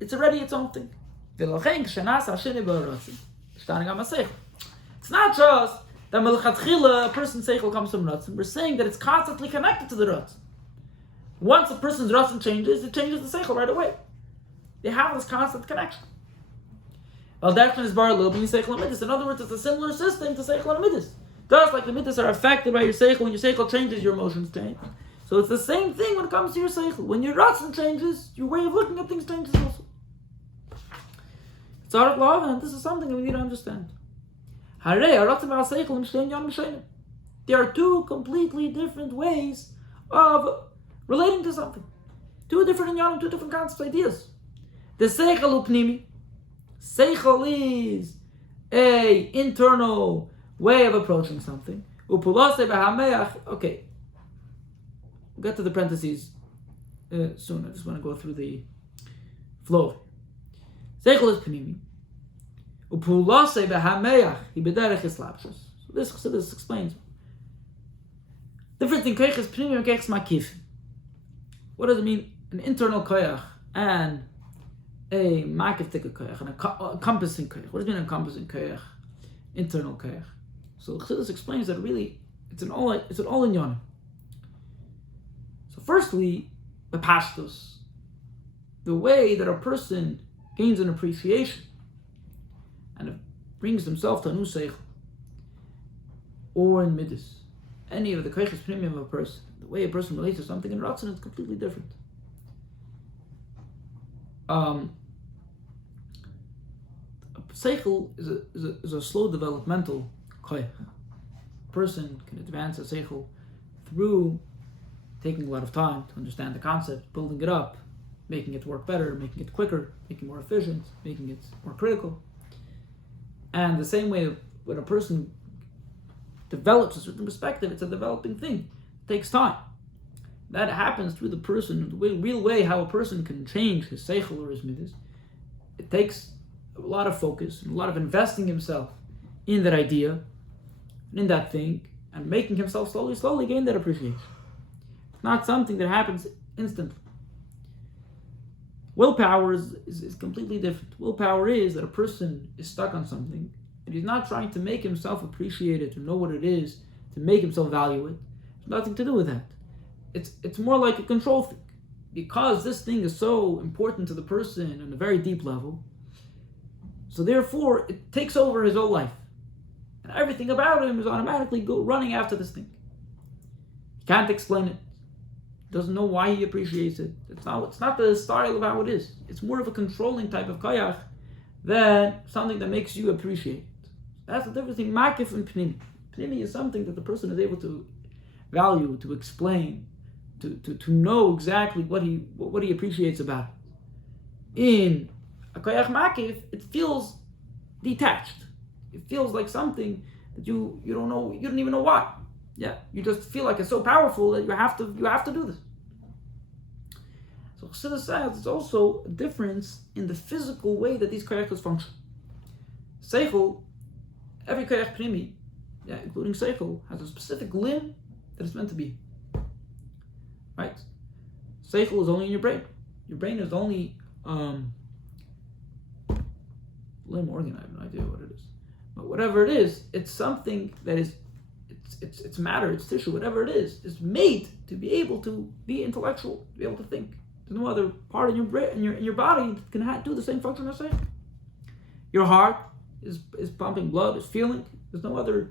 it's already its own thing. It's not just that melukat a person's seichel comes from ratzon. We're saying that it's constantly connected to the ratzon. Once a person's ratzon changes, it changes the seichel right away. They have this constant connection. Well, that is bar little seichel and midas. In other words, it's a similar system to seichel and midas. Just like the midas are affected by your seichel, when your seichel changes, your emotions change. So it's the same thing when it comes to your seichel. When your ratzon changes, your way of looking at things changes also. It's out of love, and this is something that we need to understand. There are two completely different ways of relating to something. Two different inyanim, two different concepts, ideas. The seichel upnimi. Seichel is a internal way of approaching something. Okay. We'll get to the parentheses soon. I just want to go through the flow. Seichel is pnimi. So this explains. Difference in koyach is pnimi and koyach is makif. What does it mean? An internal koyach and a makif tika koyach, and a encompassing koyach. What does it mean encompassing koyach? Internal koyach. So this explains that really it's an all in yon. So firstly, the pashtos, the way that a person gains an appreciation and brings himself to a new seichel, or in midas, any of the koyches premium of a person, the way a person relates to something in ratzon is completely different. Seichel is a slow developmental koyach. A person can advance a seichel through taking a lot of time to understand the concept, building it up, making it work better, making it quicker, making it more efficient, making it more critical. And the same way when a person develops a certain perspective, it's a developing thing. It takes time. That happens through the person, the real way how a person can change his seichel or his midas. It takes a lot of focus and a lot of investing himself in that idea, in that thing, and making himself slowly gain that appreciation. It's not something that happens instantly. Willpower is completely different. Willpower is that a person is stuck on something and he's not trying to make himself appreciate it, to know what it is, to make himself value it. There's nothing to do with that. It's more like a control thing. Because this thing is so important to the person on a very deep level, so therefore it takes over his whole life. And everything about him is automatically running after this thing. He can't explain it. Doesn't know why he appreciates it. It's not the style of how it is. It's more of a controlling type of koyach than something that makes you appreciate it. That's the difference between makif and pnimi. Pnimi is something that the person is able to value, to explain, to know exactly what he appreciates about it. In a koyach makif, it feels detached. It feels like something that you don't know, you don't even know why. Yeah, you just feel like it's so powerful that you have to do this. So Chassidus says there's also a difference in the physical way that these koyachos function. Seichel, every koyach primi, including seichel, has a specific limb that it's meant to be. Right? Seichel is only in your brain. Your brain is only limb organ. I have no idea what it is, but whatever it is, it's something that is. It's matter, it's tissue, whatever it is made to be able to be intellectual, to be able to think. There's no other part in your brain, in your body that can do the same function as seichel. Your heart is pumping blood, is feeling. There's no other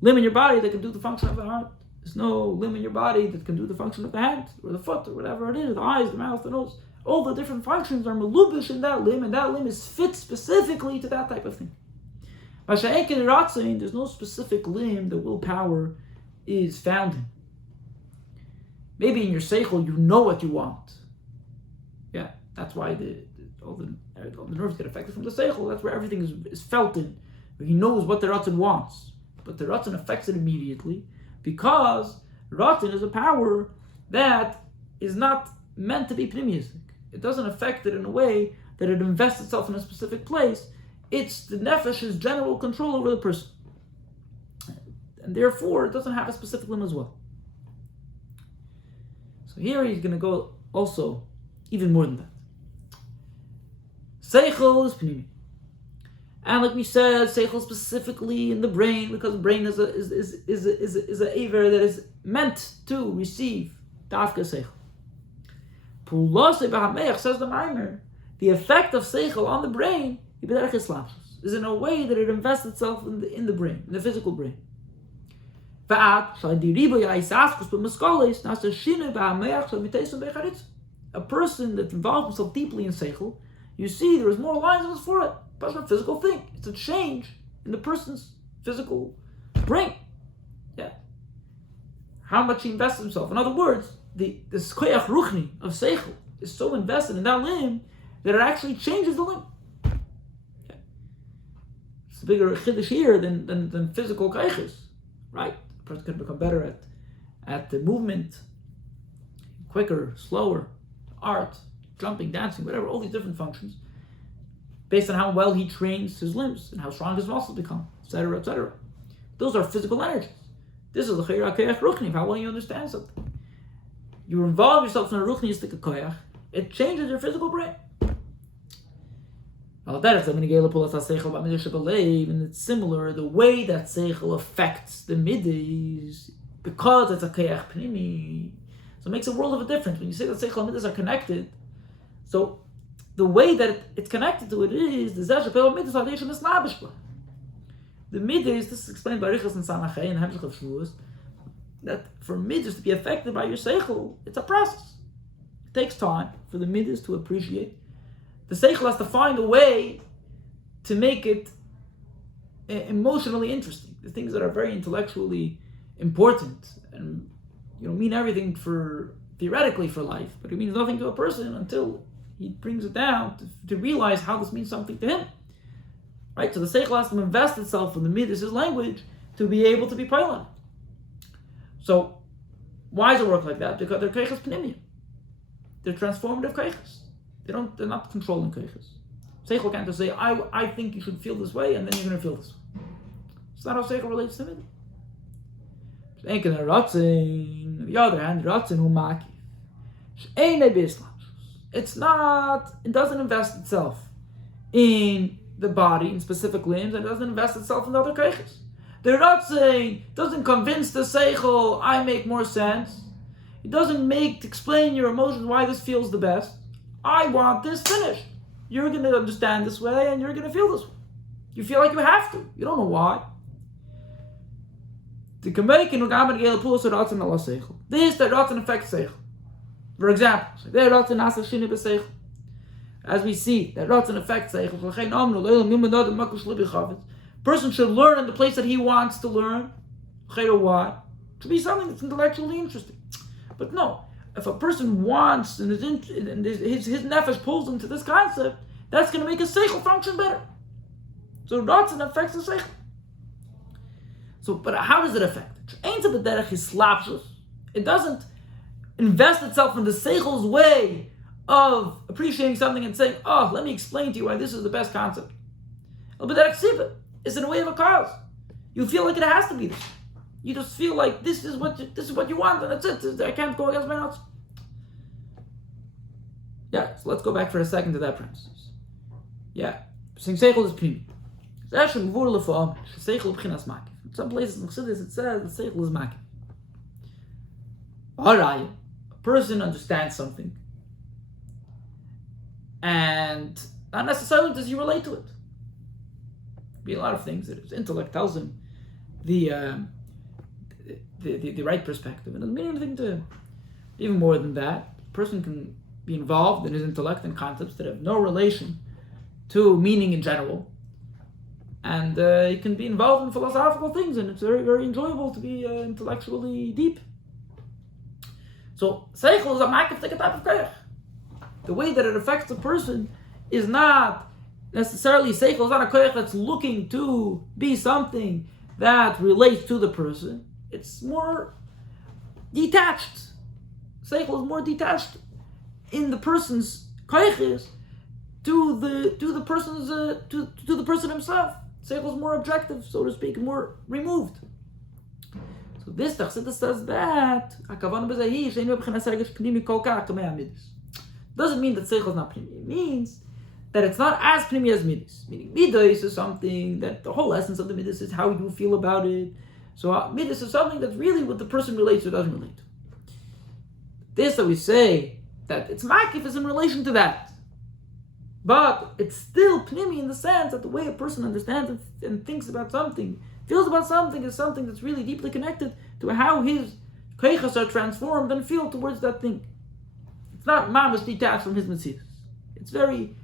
limb in your body that can do the function of the heart. There's no limb in your body that can do the function of the hand or the foot or whatever it is, the eyes, the mouth, the nose. All the different functions are melubish in that limb, and that limb is fit specifically to that type of thing. There's no specific limb that willpower is found in. Maybe in your seichel you know what you want. Yeah, that's why all the nerves get affected from the seichel. That's where everything is felt in. He knows what the ratzon wants, but the ratzon affects it immediately because ratzon is a power that is not meant to be pneumistic. It doesn't affect it in a way that it invests itself in a specific place. It's the nefesh's general control over the person. And therefore, it doesn't have a specific limb as well. So here he's going to go also even more than that. Seichel is pnimi. And like we said, seichel specifically in the brain, because the brain is a aver that is meant to receive dafka seichel. Pulase b'hameach, says the Maamar, the effect of seichel on the brain is in a way that it invests itself in the brain, in the physical brain. A person that involves himself deeply in seichel, you see there is more alignment for it. It's a physical thing. It's a change in the person's physical brain. Yeah. How much he invests himself. In other words, the koyach ruchni of seichel is so invested in that limb that it actually changes the limb. It's a bigger chiddush here than physical koyches, right? The person can become better at the movement, quicker, slower, art, jumping, dancing, whatever, all these different functions, based on how well he trains his limbs and how strong his muscles become, etc., etc. Those are physical energies. This is the koyach ruchni, how well you understand something. You involve yourself in a ruchnistic koyach, it changes your physical brain. And it's similar, the way that seichel affects the midis, because it's a koyach pnimi, so it makes a world of a difference. When you say that seichel and midis are connected, so the way that it's connected to it is the midis, this is explained by Richas and Sanachai and Hemshech of Shmuel, that for midis to be affected by your seichel, it's a process. It takes time for the midis to appreciate. The seichel has to find a way to make it emotionally interesting. The things that are very intellectually important and mean everything theoretically for life, but it means nothing to a person until he brings it down to realize how this means something to him. Right? So the seichel has to invest itself in the midas, his language, to be able to be pilot. So why does it work like that? Because they're keiches pnimiyim. They're transformative keiches. They're not controlling keiches. Seichel can't just say, I think you should feel this way, and then you're going to feel this way. It's not how seichel relates to midas. On the other hand, it doesn't invest itself in the body, in specific limbs, and it doesn't invest itself in other keiches. The Ratzin doesn't convince the seichel, I make more sense. It doesn't explain your emotions why this feels the best. I want this finished. You're going to understand this way, and you're going to feel this way. You feel like you have to. You don't know why. This that Ratzin affects seichel. For example, as we see that Ratzin affects seichel. Person should learn in the place that he wants to learn. Why? To be something that's intellectually interesting. But no, if a person wants and his nefesh pulls into this concept, that's going to make his seichel function better. So Ratzin affects the seichel. So, but how does it affect it? It doesn't invest itself in the seichel's way of appreciating something and saying, oh, let me explain to you why this is the best concept. It's in a way of a cause. You feel like it has to be this. You just feel like this is what you want, and that's it. I can't go against my notes. Yeah, so let's go back for a second to that premise. Yeah, saying seichel is pnimi. Some places in Chassidus it says the seichel is makif. A person understands something, and not necessarily does he relate to it. Be a lot of things that his intellect tells him the right perspective, and doesn't mean anything to him. Even more than that, a person can be involved in his intellect and concepts that have no relation to meaning in general, and he can be involved in philosophical things, and it's very, very enjoyable to be intellectually deep. So seichel is a makif type of koyach. The way that it affects a person is not necessarily seichel is not a koyach that's looking to be something that relates to the person. It's more detached. Seichel is more detached in the person's koyachis to the person himself. Seichel is more objective, so to speak, more removed. So this Chassidus says that doesn't mean that seichel is not pnimi. It means that it's not as pnimi as midas. Meaning midas is something that the whole essence of the midas is how you feel about it. So midas is something that's really what the person relates to or doesn't relate to. This that we say that it's makif is in relation to that. But it's still pnimi in the sense that the way a person understands and thinks about something, feels about something, is something that's really deeply connected to how his keichas are transformed and feel towards that thing. It's not mamash detached from his mitzvahs. It's every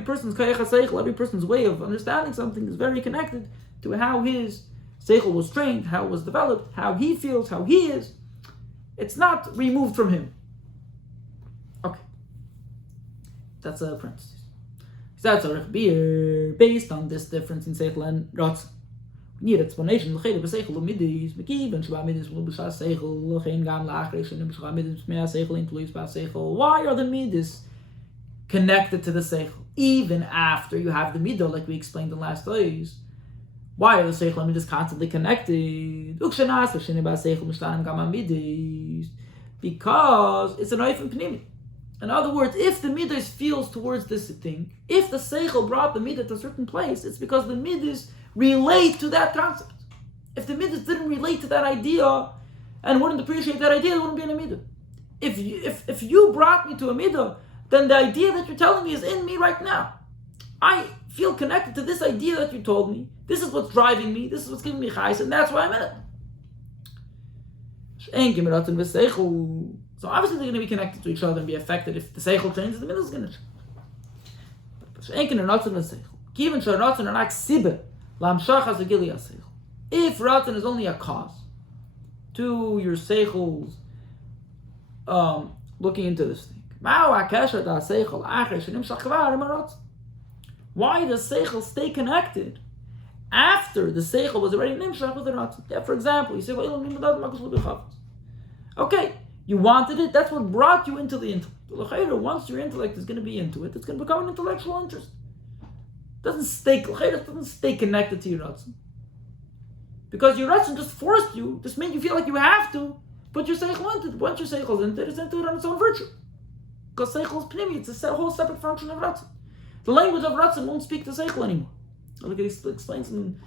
person's keichas seichel, every person's way of understanding something is very connected to how his seichel was trained, how it was developed, how he feels, how he is. It's not removed from him. Okay. That's a parenthesis. That's a Rabbi based on this difference in seichel and ratzon. We need explanation. Why are the midas connected to the seichel even after you have the midah, like we explained in last days? Why are the seichel and midas constantly connected? Because it's an oifim pnimi. In other words, if the midas feels towards this thing, if the seichel brought the midah to a certain place, it's because the midas relate to that concept. If the midas didn't relate to that idea and wouldn't appreciate that idea, there wouldn't be any midah. If you brought me to a midah, then the idea that you're telling me is in me right now. I feel connected to this idea that you told me. This is what's driving me. This is what's giving me chayes, and that's why I'm in it. So obviously they're going to be connected to each other and be affected. If the seichel changes, the midah is going to change. If ratzon is only a cause to your seichel's looking into this thing. Why does seichel stay connected after the seichel was already nimshach with the ratzon? Yeah, for example, you say, okay, you wanted it, that's what brought you into the intellect. Once your intellect is going to be into it, it's going to become an intellectual interest. It doesn't stay connected to your ratzon. Because your ratzon just forced you, just made you feel like you have to put your seichel into it. Once your seichel is into it, it's into it on its own virtue. Because seichel is pnimi, it's a whole separate function of ratzon. The language of ratzon won't speak to seichel anymore. Look, it explains in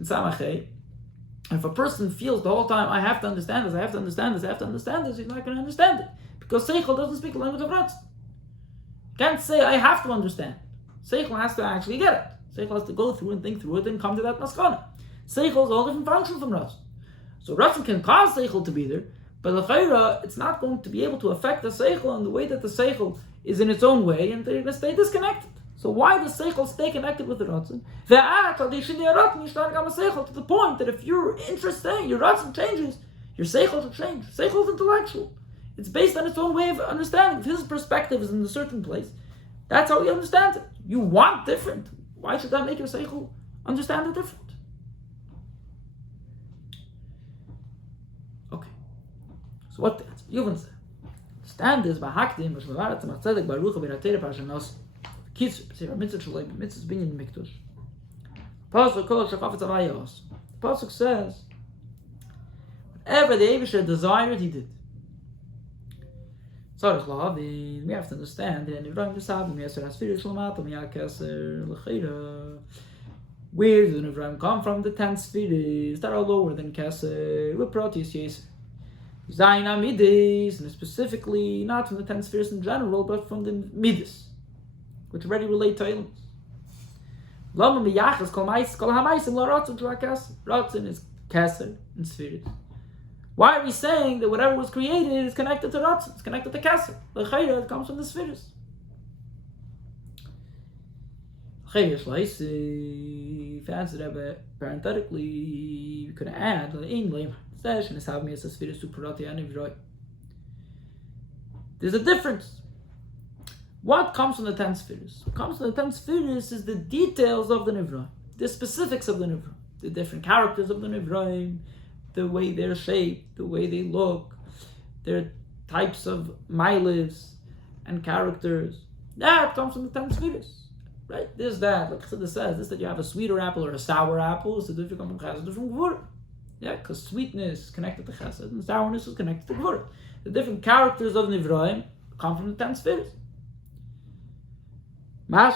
Samachay. If a person feels the whole time, I have to understand this, I have to understand this, I have to understand this, he's not going to understand it. Because seichel doesn't speak the language of ratzon. You can't say, I have to understand. Seichel has to actually get it. Seichel has to go through and think through it and come to that maskana. Seichel is all different function from ratzon. So ratzon can cause seichel to be there, but l'chayra, it's not going to be able to affect the seichel in the way that the seichel is in its own way, and they're going to stay disconnected. So why does seichel stay connected with the ratzon? To the point that if your interest changes, your ratzon changes, your seichel should change. Seichel is intellectual. It's based on its own way of understanding. If his perspective is in a certain place, that's how he understands it. You want different. Why should that make your seichel understand it different? Okay. So what the answer? Yuvan said. Stand is bahakdim, v'shlevarat tzemach tzedek baruch v'iratere parashanos. Kids, say, mitzvah shalei, mitzvah's binyan miktush. Pasuk kol shachafetz avayos. The pasuk says, whatever the Eibusher desired, he did. We have to understand that where do the Nevraim come from? The 10 spheres that are lower than Keser, with Proteus Yeser. Zayin Midas, and specifically not from the 10 spheres in general, but from the Midas, which already relate to elements. Ratzon is Keser and spheres. Why are we saying that whatever was created is connected to Ratzon? It's connected to Keser. The Chayra, it comes from the spheres. If answered Rabbi, parenthetically, we could add there's a difference. What comes from the 10 spheres? What comes from the 10 spheres is the details of the Nivra, the specifics of the Nivra, the different characters of the Nivraim, the way they're shaped, the way they look, their types of miles and characters. That comes from the 10 spheres. Right? There's that, like Chassidus says, this that you have a sweeter apple or a sour apple is a different from Chesed, different Gvura. Yeah, because sweetness is connected to Chesed and sourness is connected to Gvura. The different characters of Nivraim come from the 10 spheres. Yeah.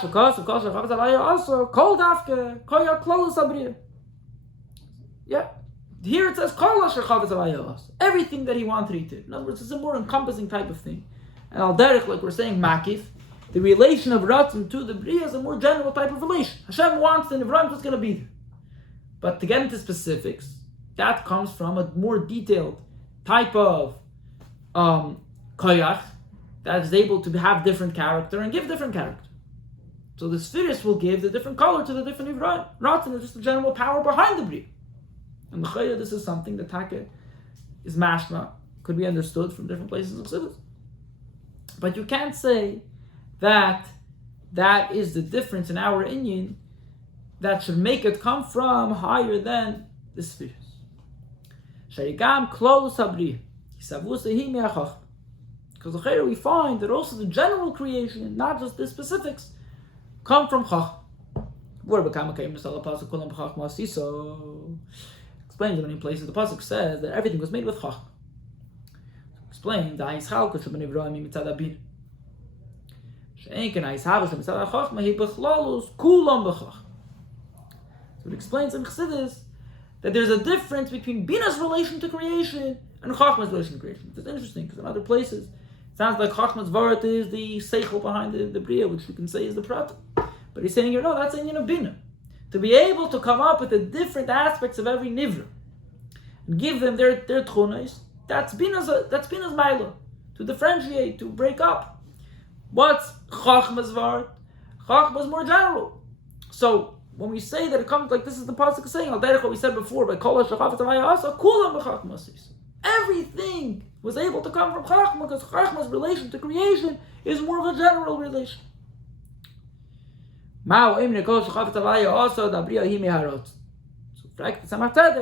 Here it says everything that he wanted he did. In other words, it's a more encompassing type of thing. And al derech, like we're saying, makif, the relation of Ratzon to the Bria is a more general type of relation. Hashem wants the Nivraim what's going to be there. But to get into specifics, that comes from a more detailed type of koyach that is able to have different character and give different character. So the spheres will give the different color to the different Nivraim. Ratzon is just the general power behind the Bria. And the Chayra, this is something that Taka is mashma, could be understood from different places of Chassidus. But you can't say that that is the difference in our inyan that should make it come from higher than the spheres. Sharigam klolus habri, hisavusehi me'achach. Because the Chayra we find that also the general creation, not just the specifics, come from Chach. Explains in many places the pasuk says that everything was made with Chach. Explains that Ha'yischalkus of Nivraim mitzad abir. She'enken Ha'yishavus mitzad ha'chachma he b'chlalus kulam b'chach. So it explains in Chassidus that there's a difference between Bina's relation to creation and Chachma's relation to creation. It's interesting because in other places it sounds like Chachma's Varat is the seichel behind the Bria, which we can say is the Prat. But he's saying here, no, that's in Bina. To be able to come up with the different aspects of every nivra and give them their tchunas, that's Bina's Maila. To differentiate, to break up. What's Chachma's Vart? Chachma's more general. So when we say that it comes like this is the pasuk saying, al derech what we said before, by kol ha'shachafet havaya asa kulam b'chachmasis. Everything was able to come from Chachma, because Chachma's relation to creation is more of a general relation. So,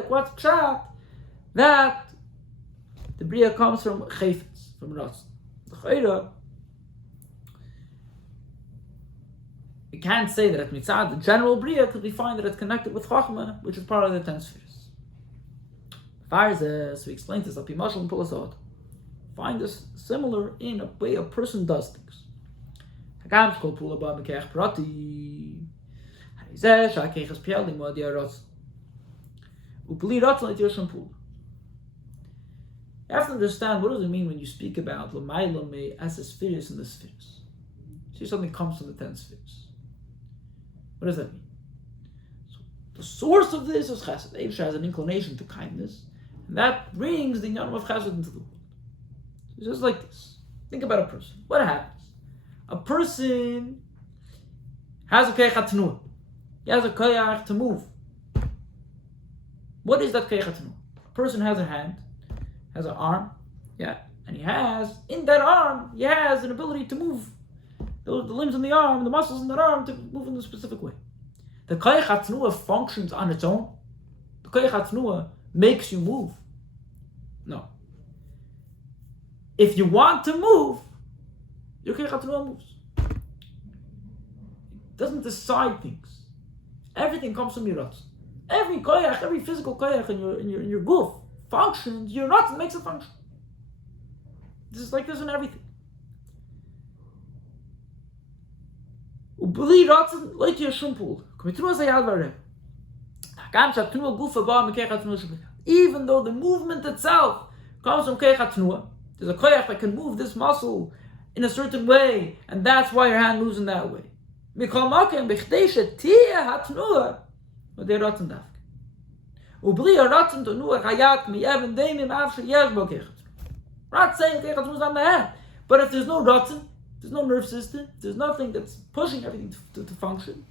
what's the shot? That the Bria comes from Chayfetz, from Ratz. We can't say that at Mitzad, the general Bria, because we find that it's connected with Chachma, which is part of the 10 spheres. So we explained this, find this similar in a way a person does things. You have to understand, what does it mean when you speak about L'mayla as a spheres in the spheres? See, something comes from the 10 spheres. What does that mean? So the source of this is chesed. Eibusha has an inclination to kindness, and that brings the inyan of chesed into the world. It's just like this. Think about a person. What happens? A person has a koyach hatnua. He has a koyach to move. What is that koyach hatnua? A person has a hand, has an arm, and he has, in that arm, he has an ability to move the limbs in the arm, the muscles in that arm to move in a specific way. The koyach hatnua functions on its own. The koyach hatnua makes you move. No. If you want to move, your koyach hatnua moves. It doesn't decide things. Everything comes from your ratzon. Every koyach, every physical koyach in your guf functions. Your ratzon makes it function. This is like this in everything. Ubli ratzon like your shumpul. Even though the movement itself comes from koyach hatnua, there's a koyach that can move this muscle in a certain way, and that's why your hand moves in that way. Not saying koyach hatnua is on the hand, but if there's no ratzon, there's no nerve system, there's nothing that's pushing everything to function,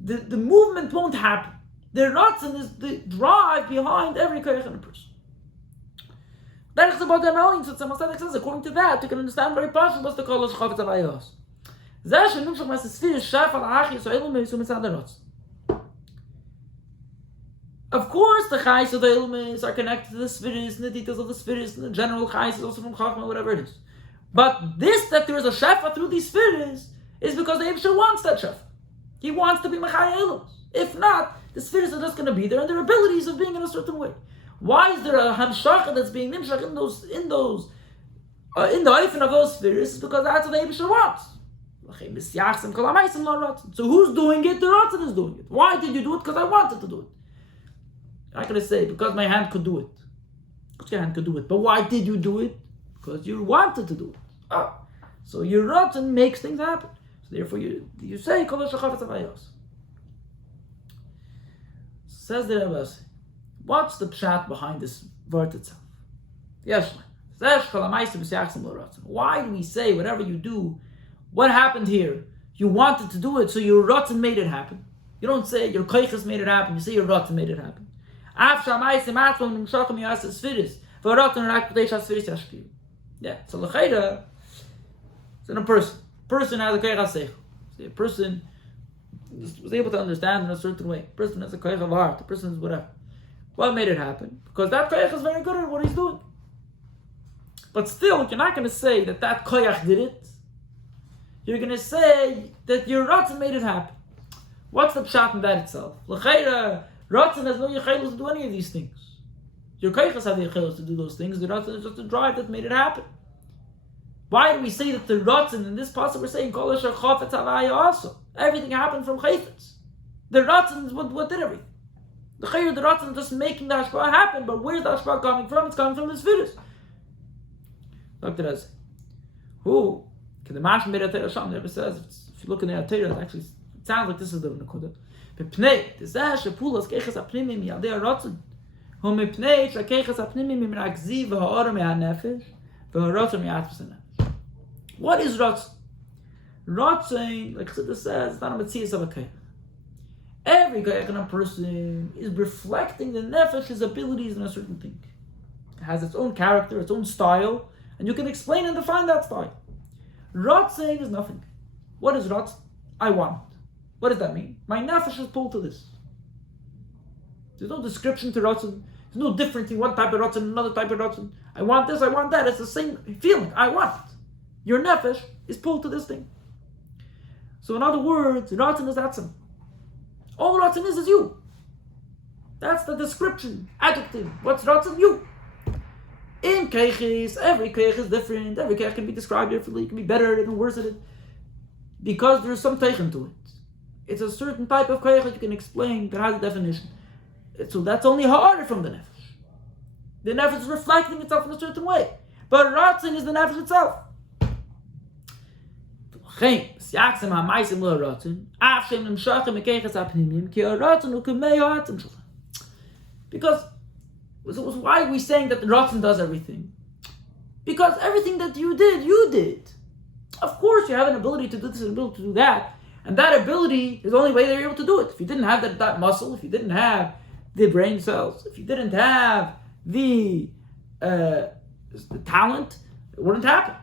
the movement won't happen. The ratzon is the drive behind every koyach in a person. According to that, you can understand very partially what's the call of Chavetz Avayos. Of course, the chayes of the ilmes are connected to the spheres, and the details of the spheres, and the general chayes is also from Chachma, whatever it is. But this, that there is a shefa through these spheres, is because the Eibusha wants that shefa. He wants to be mechayeh ilmes. If not, the spheres are just going to be there, and their abilities of being in a certain way. Why is there a hamshacha that's being nimshach in the oifen of those spheres? Is because that's what the Eibusha wants. So who's doing it? The Ratzon is doing it. Why did you do it? Because I wanted to do it. I'm not going to say because my hand could do it. Because your hand could do it. But why did you do it? Because you wanted to do it. So your Ratzon makes things happen. So therefore you say Kol Chavetz Avayos. Says the Basi. What's the pshat behind this word itself? Why do we say whatever you do? What happened here? You wanted to do it, so your ratzon made it happen. You don't say your koyches made it happen. You say your ratzon made it happen. So l'chayda, it's in a person. Person has a koyach seichel. A person was able to understand in a certain way. A person has a koyach of heart. A person is whatever. What made it happen? Because that koyach is very good at what he's doing. But still, you're not going to say that koyach did it. You're going to say that your ratzon made it happen. What's the pshat in that itself? L'chayra, ratzon has no yichaylos to do any of these things. Your koyachas have the yichaylos to do those things. The ratzon is just the drive that made it happen. Why do we say that the ratzon, in this passage we're saying, Kol asher chafetz havaya also? Everything happened from chayfetz. The ratzon is what did everything. The ratzon is just making the hashpah happen, but where's the hashpah coming from? It's coming from the spheres. Dr. Eze, who? The Maamar made a Torah Sham never says. If you look in the Torah, it actually sounds like this is the Nekuda. B'pnei tizeh shepulas keiches apnimim yadei haratzon. Hu mipnei shekeiches apnimim imrakzi v'ha'ora me'hanefesh v'ha'ratzon me'atzvus hanefesh. What is ratzon? Ratzon, like Chassidus says, it's not a metzias of a koyach. Every koyach in a person is reflecting the nefesh, his abilities in a certain thing. It has its own character, its own style, and you can explain and define that style. Ratzon is nothing. What is Ratzon? I want. What does that mean? My nefesh is pulled to this. There's no description to Ratzon. There's no difference in one type of Ratzon and another type of Ratzon. I want this, I want that. It's the same feeling. I want it. Your nefesh is pulled to this thing. So in other words, Ratzon is Atzim. All Ratzon is you. That's the description, adjective. What's Ratzon? You. In Keiches, every Keich is different. Every Keich can be described differently. It can be better and worse at it. Because there is some Teichen to it. It's a certain type of Keich that you can explain that has a definition. So that's only harder from the Nefesh. The Nefesh is reflecting itself in a certain way. But Ratzon is the Nefesh itself. Because so why are we saying that the Ratzon does everything? Because everything that you did. Of course you have an ability to do this and ability to do that. And that ability is the only way they're able to do it. If you didn't have that muscle, if you didn't have the brain cells, if you didn't have the talent, it wouldn't happen.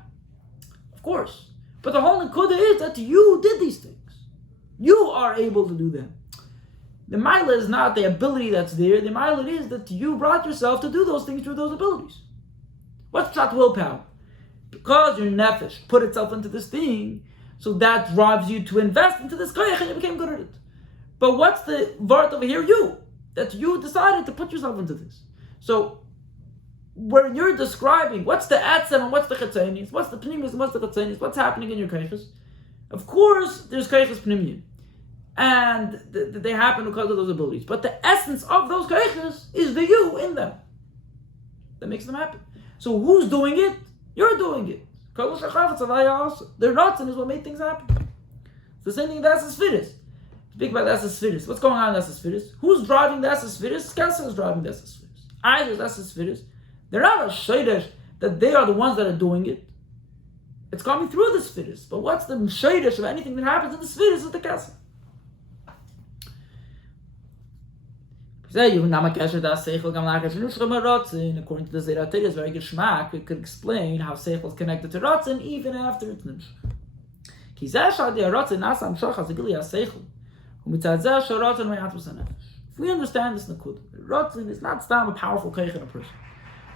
Of course. But the whole nekuda is that you did these things. You are able to do them. The mila is not the ability that's there. The mila is that you brought yourself to do those things through those abilities. What's that willpower? Because your nefesh put itself into this thing, so that drives you to invest into this koyach and you became good at it. But what's the vart over here? You. That you decided to put yourself into this. So, when you're describing what's the atzem and what's the chetzenis, what's the pnimis and what's the chetzenis, what's happening in your koyachas, of course there's koyachas pnimiyim. And they happen because of those abilities. But the essence of those koyachas is the you in them. That makes them happen. So who's doing it? You're doing it. The Ratzon is what made things happen. It's the same thing with Asas Firis. Speak about Asas Firis. What's going on in Asas Firis? Who's driving the Asas Firis? Kesser is driving the Asas Firis. Either Asas Firis. They're not a shaydesh that they are the ones that are doing it. It's coming through the Firis. But what's the shaydesh of anything that happens in the Firis is the Kesser. According to the Zeratir, is very geschmack. We could explain how Seichel is connected to Ratzon even after it's Nimshach. If we understand this Nakud, Ratzon is not a powerful keich in a person.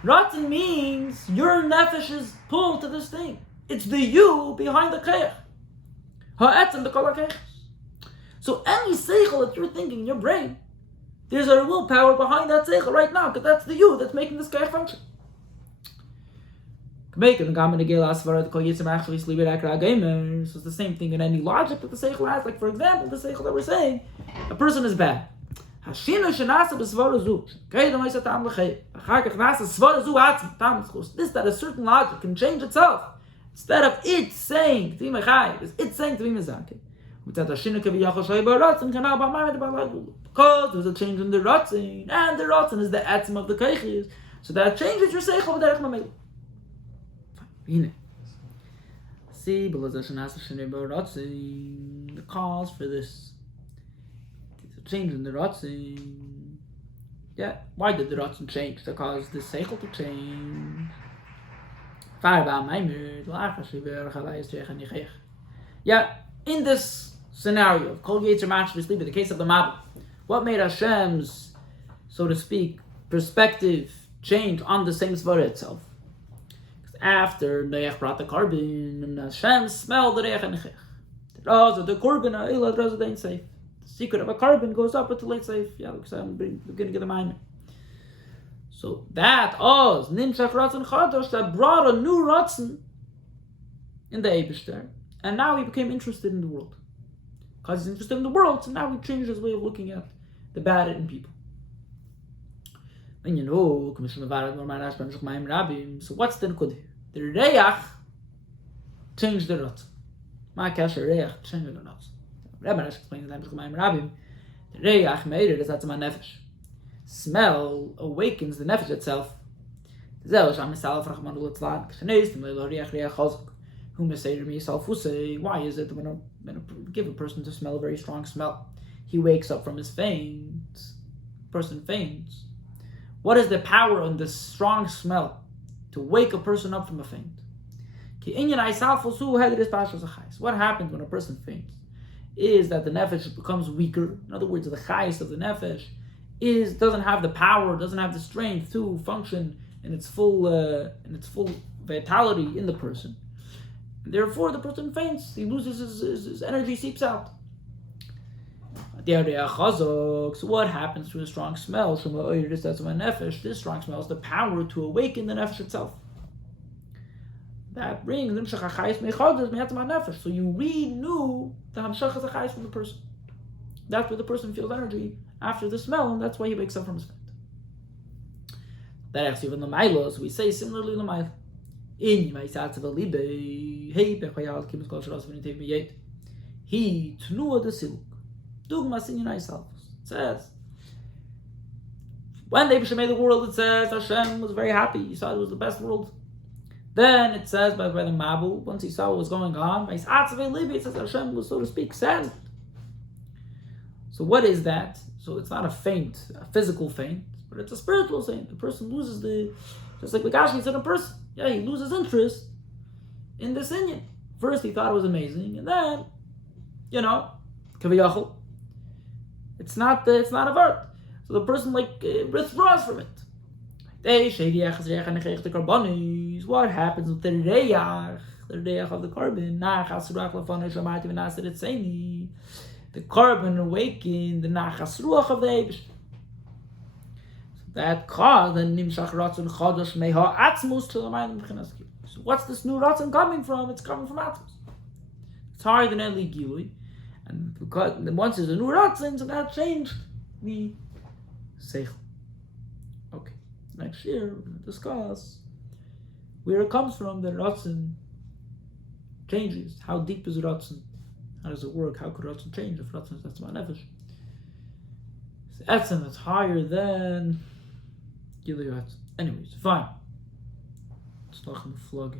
Ratzon means your nefesh is pulled to this thing. It's the you behind the keich. Ha'etzem the kol ha'keiches. So any Seichel that you're thinking in your brain, there's a willpower behind that seichel right now, because that's the you that's making this guy function. So it's the same thing in any logic that the seichel has. Like for example, the seichel that we're saying, a person is bad. This that a certain logic can change itself. Instead of it saying to be Mechayev, it's saying to be Mezakeh. Because there's a change in the Ratzon, and the Ratzon is the atzim of the Keiches. So that changes your Seichel with Derech Mamel. See, the cause for this. There's a change in the Ratzon. Yeah, why did the Ratzon change? To cause the Seichel to change. Yeah, in this scenario of Kol Yetzer Machshir Sleep, in the case of the Maamar, what made Hashem's, so to speak, perspective change on the same svara itself? After Noach brought the carbon, and Hashem smelled the reich and nechech. The carbon, the secret of a carbon goes up until it's safe. Yeah, because I'm going to get a minor. So that Oz, Nimshach Ratzon Chadosh, that brought a new Ratzon in the Eibishter, and now he became interested in the world. Because he's interested in the world, so now he changed his way of looking at the bad in people. And you know, so what's the Nekudah? The Reach changed the Ratzon. My kasher Reach changed the Ratzon. Rabbi explains that the Reach made it as that's my nefesh. Smell awakens the nefesh itself. Why is it that when I give a person to smell a very strong smell, he wakes up from his faint? Person faints. What is the power on this strong smell to wake a person up from a faint? What happens when a person faints is that the nefesh becomes weaker. In other words, the chayis of the nefesh doesn't have the power, doesn't have the strength to function in its full vitality in the person. And therefore, the person faints. He loses his energy, seeps out. So what happens to a strong smell? This strong smell is the power to awaken the nefesh itself. That brings so you renew the hamshachas achayis from the person. That's where the person feels energy after the smell, and that's why he wakes up from his faint. That actually even l'mayla, so we say similarly l'mayla. In he tnua the siluk. Dugmas in Yisrael. It says when the Abishai made the world, it says Hashem was very happy. He saw it was the best world. Then it says by the Mabu, once he saw what was going on, it says Hashem was, so to speak, sad. So what is that? So it's not a faint, a physical faint, but it's a spiritual faint. The person loses just like Gashi said in person. Yeah, he loses interest in this inyan. First he thought it was amazing, and then, kaviyachol, it's not a vart. So the person withdraws from it. What happens with the reach of the carbon? The carbon awakened the nachas ruach of the Eibush. That caused the nimshach ratzon chodosh meha atzmus to the mind of Mechinas. So what's this new ratzon coming from? It's coming from atzmus. It's higher than Eli Gilui, and because once there's a new ratzon, so that changed the seichel. Okay, next year we're going to discuss where it comes from. The ratzon changes. How deep is ratzon? How does it work? How could ratzon change if ratzon is that's my nefesh? Etzem that's higher than Gilui. Anyways, fine. Let's talk about flug.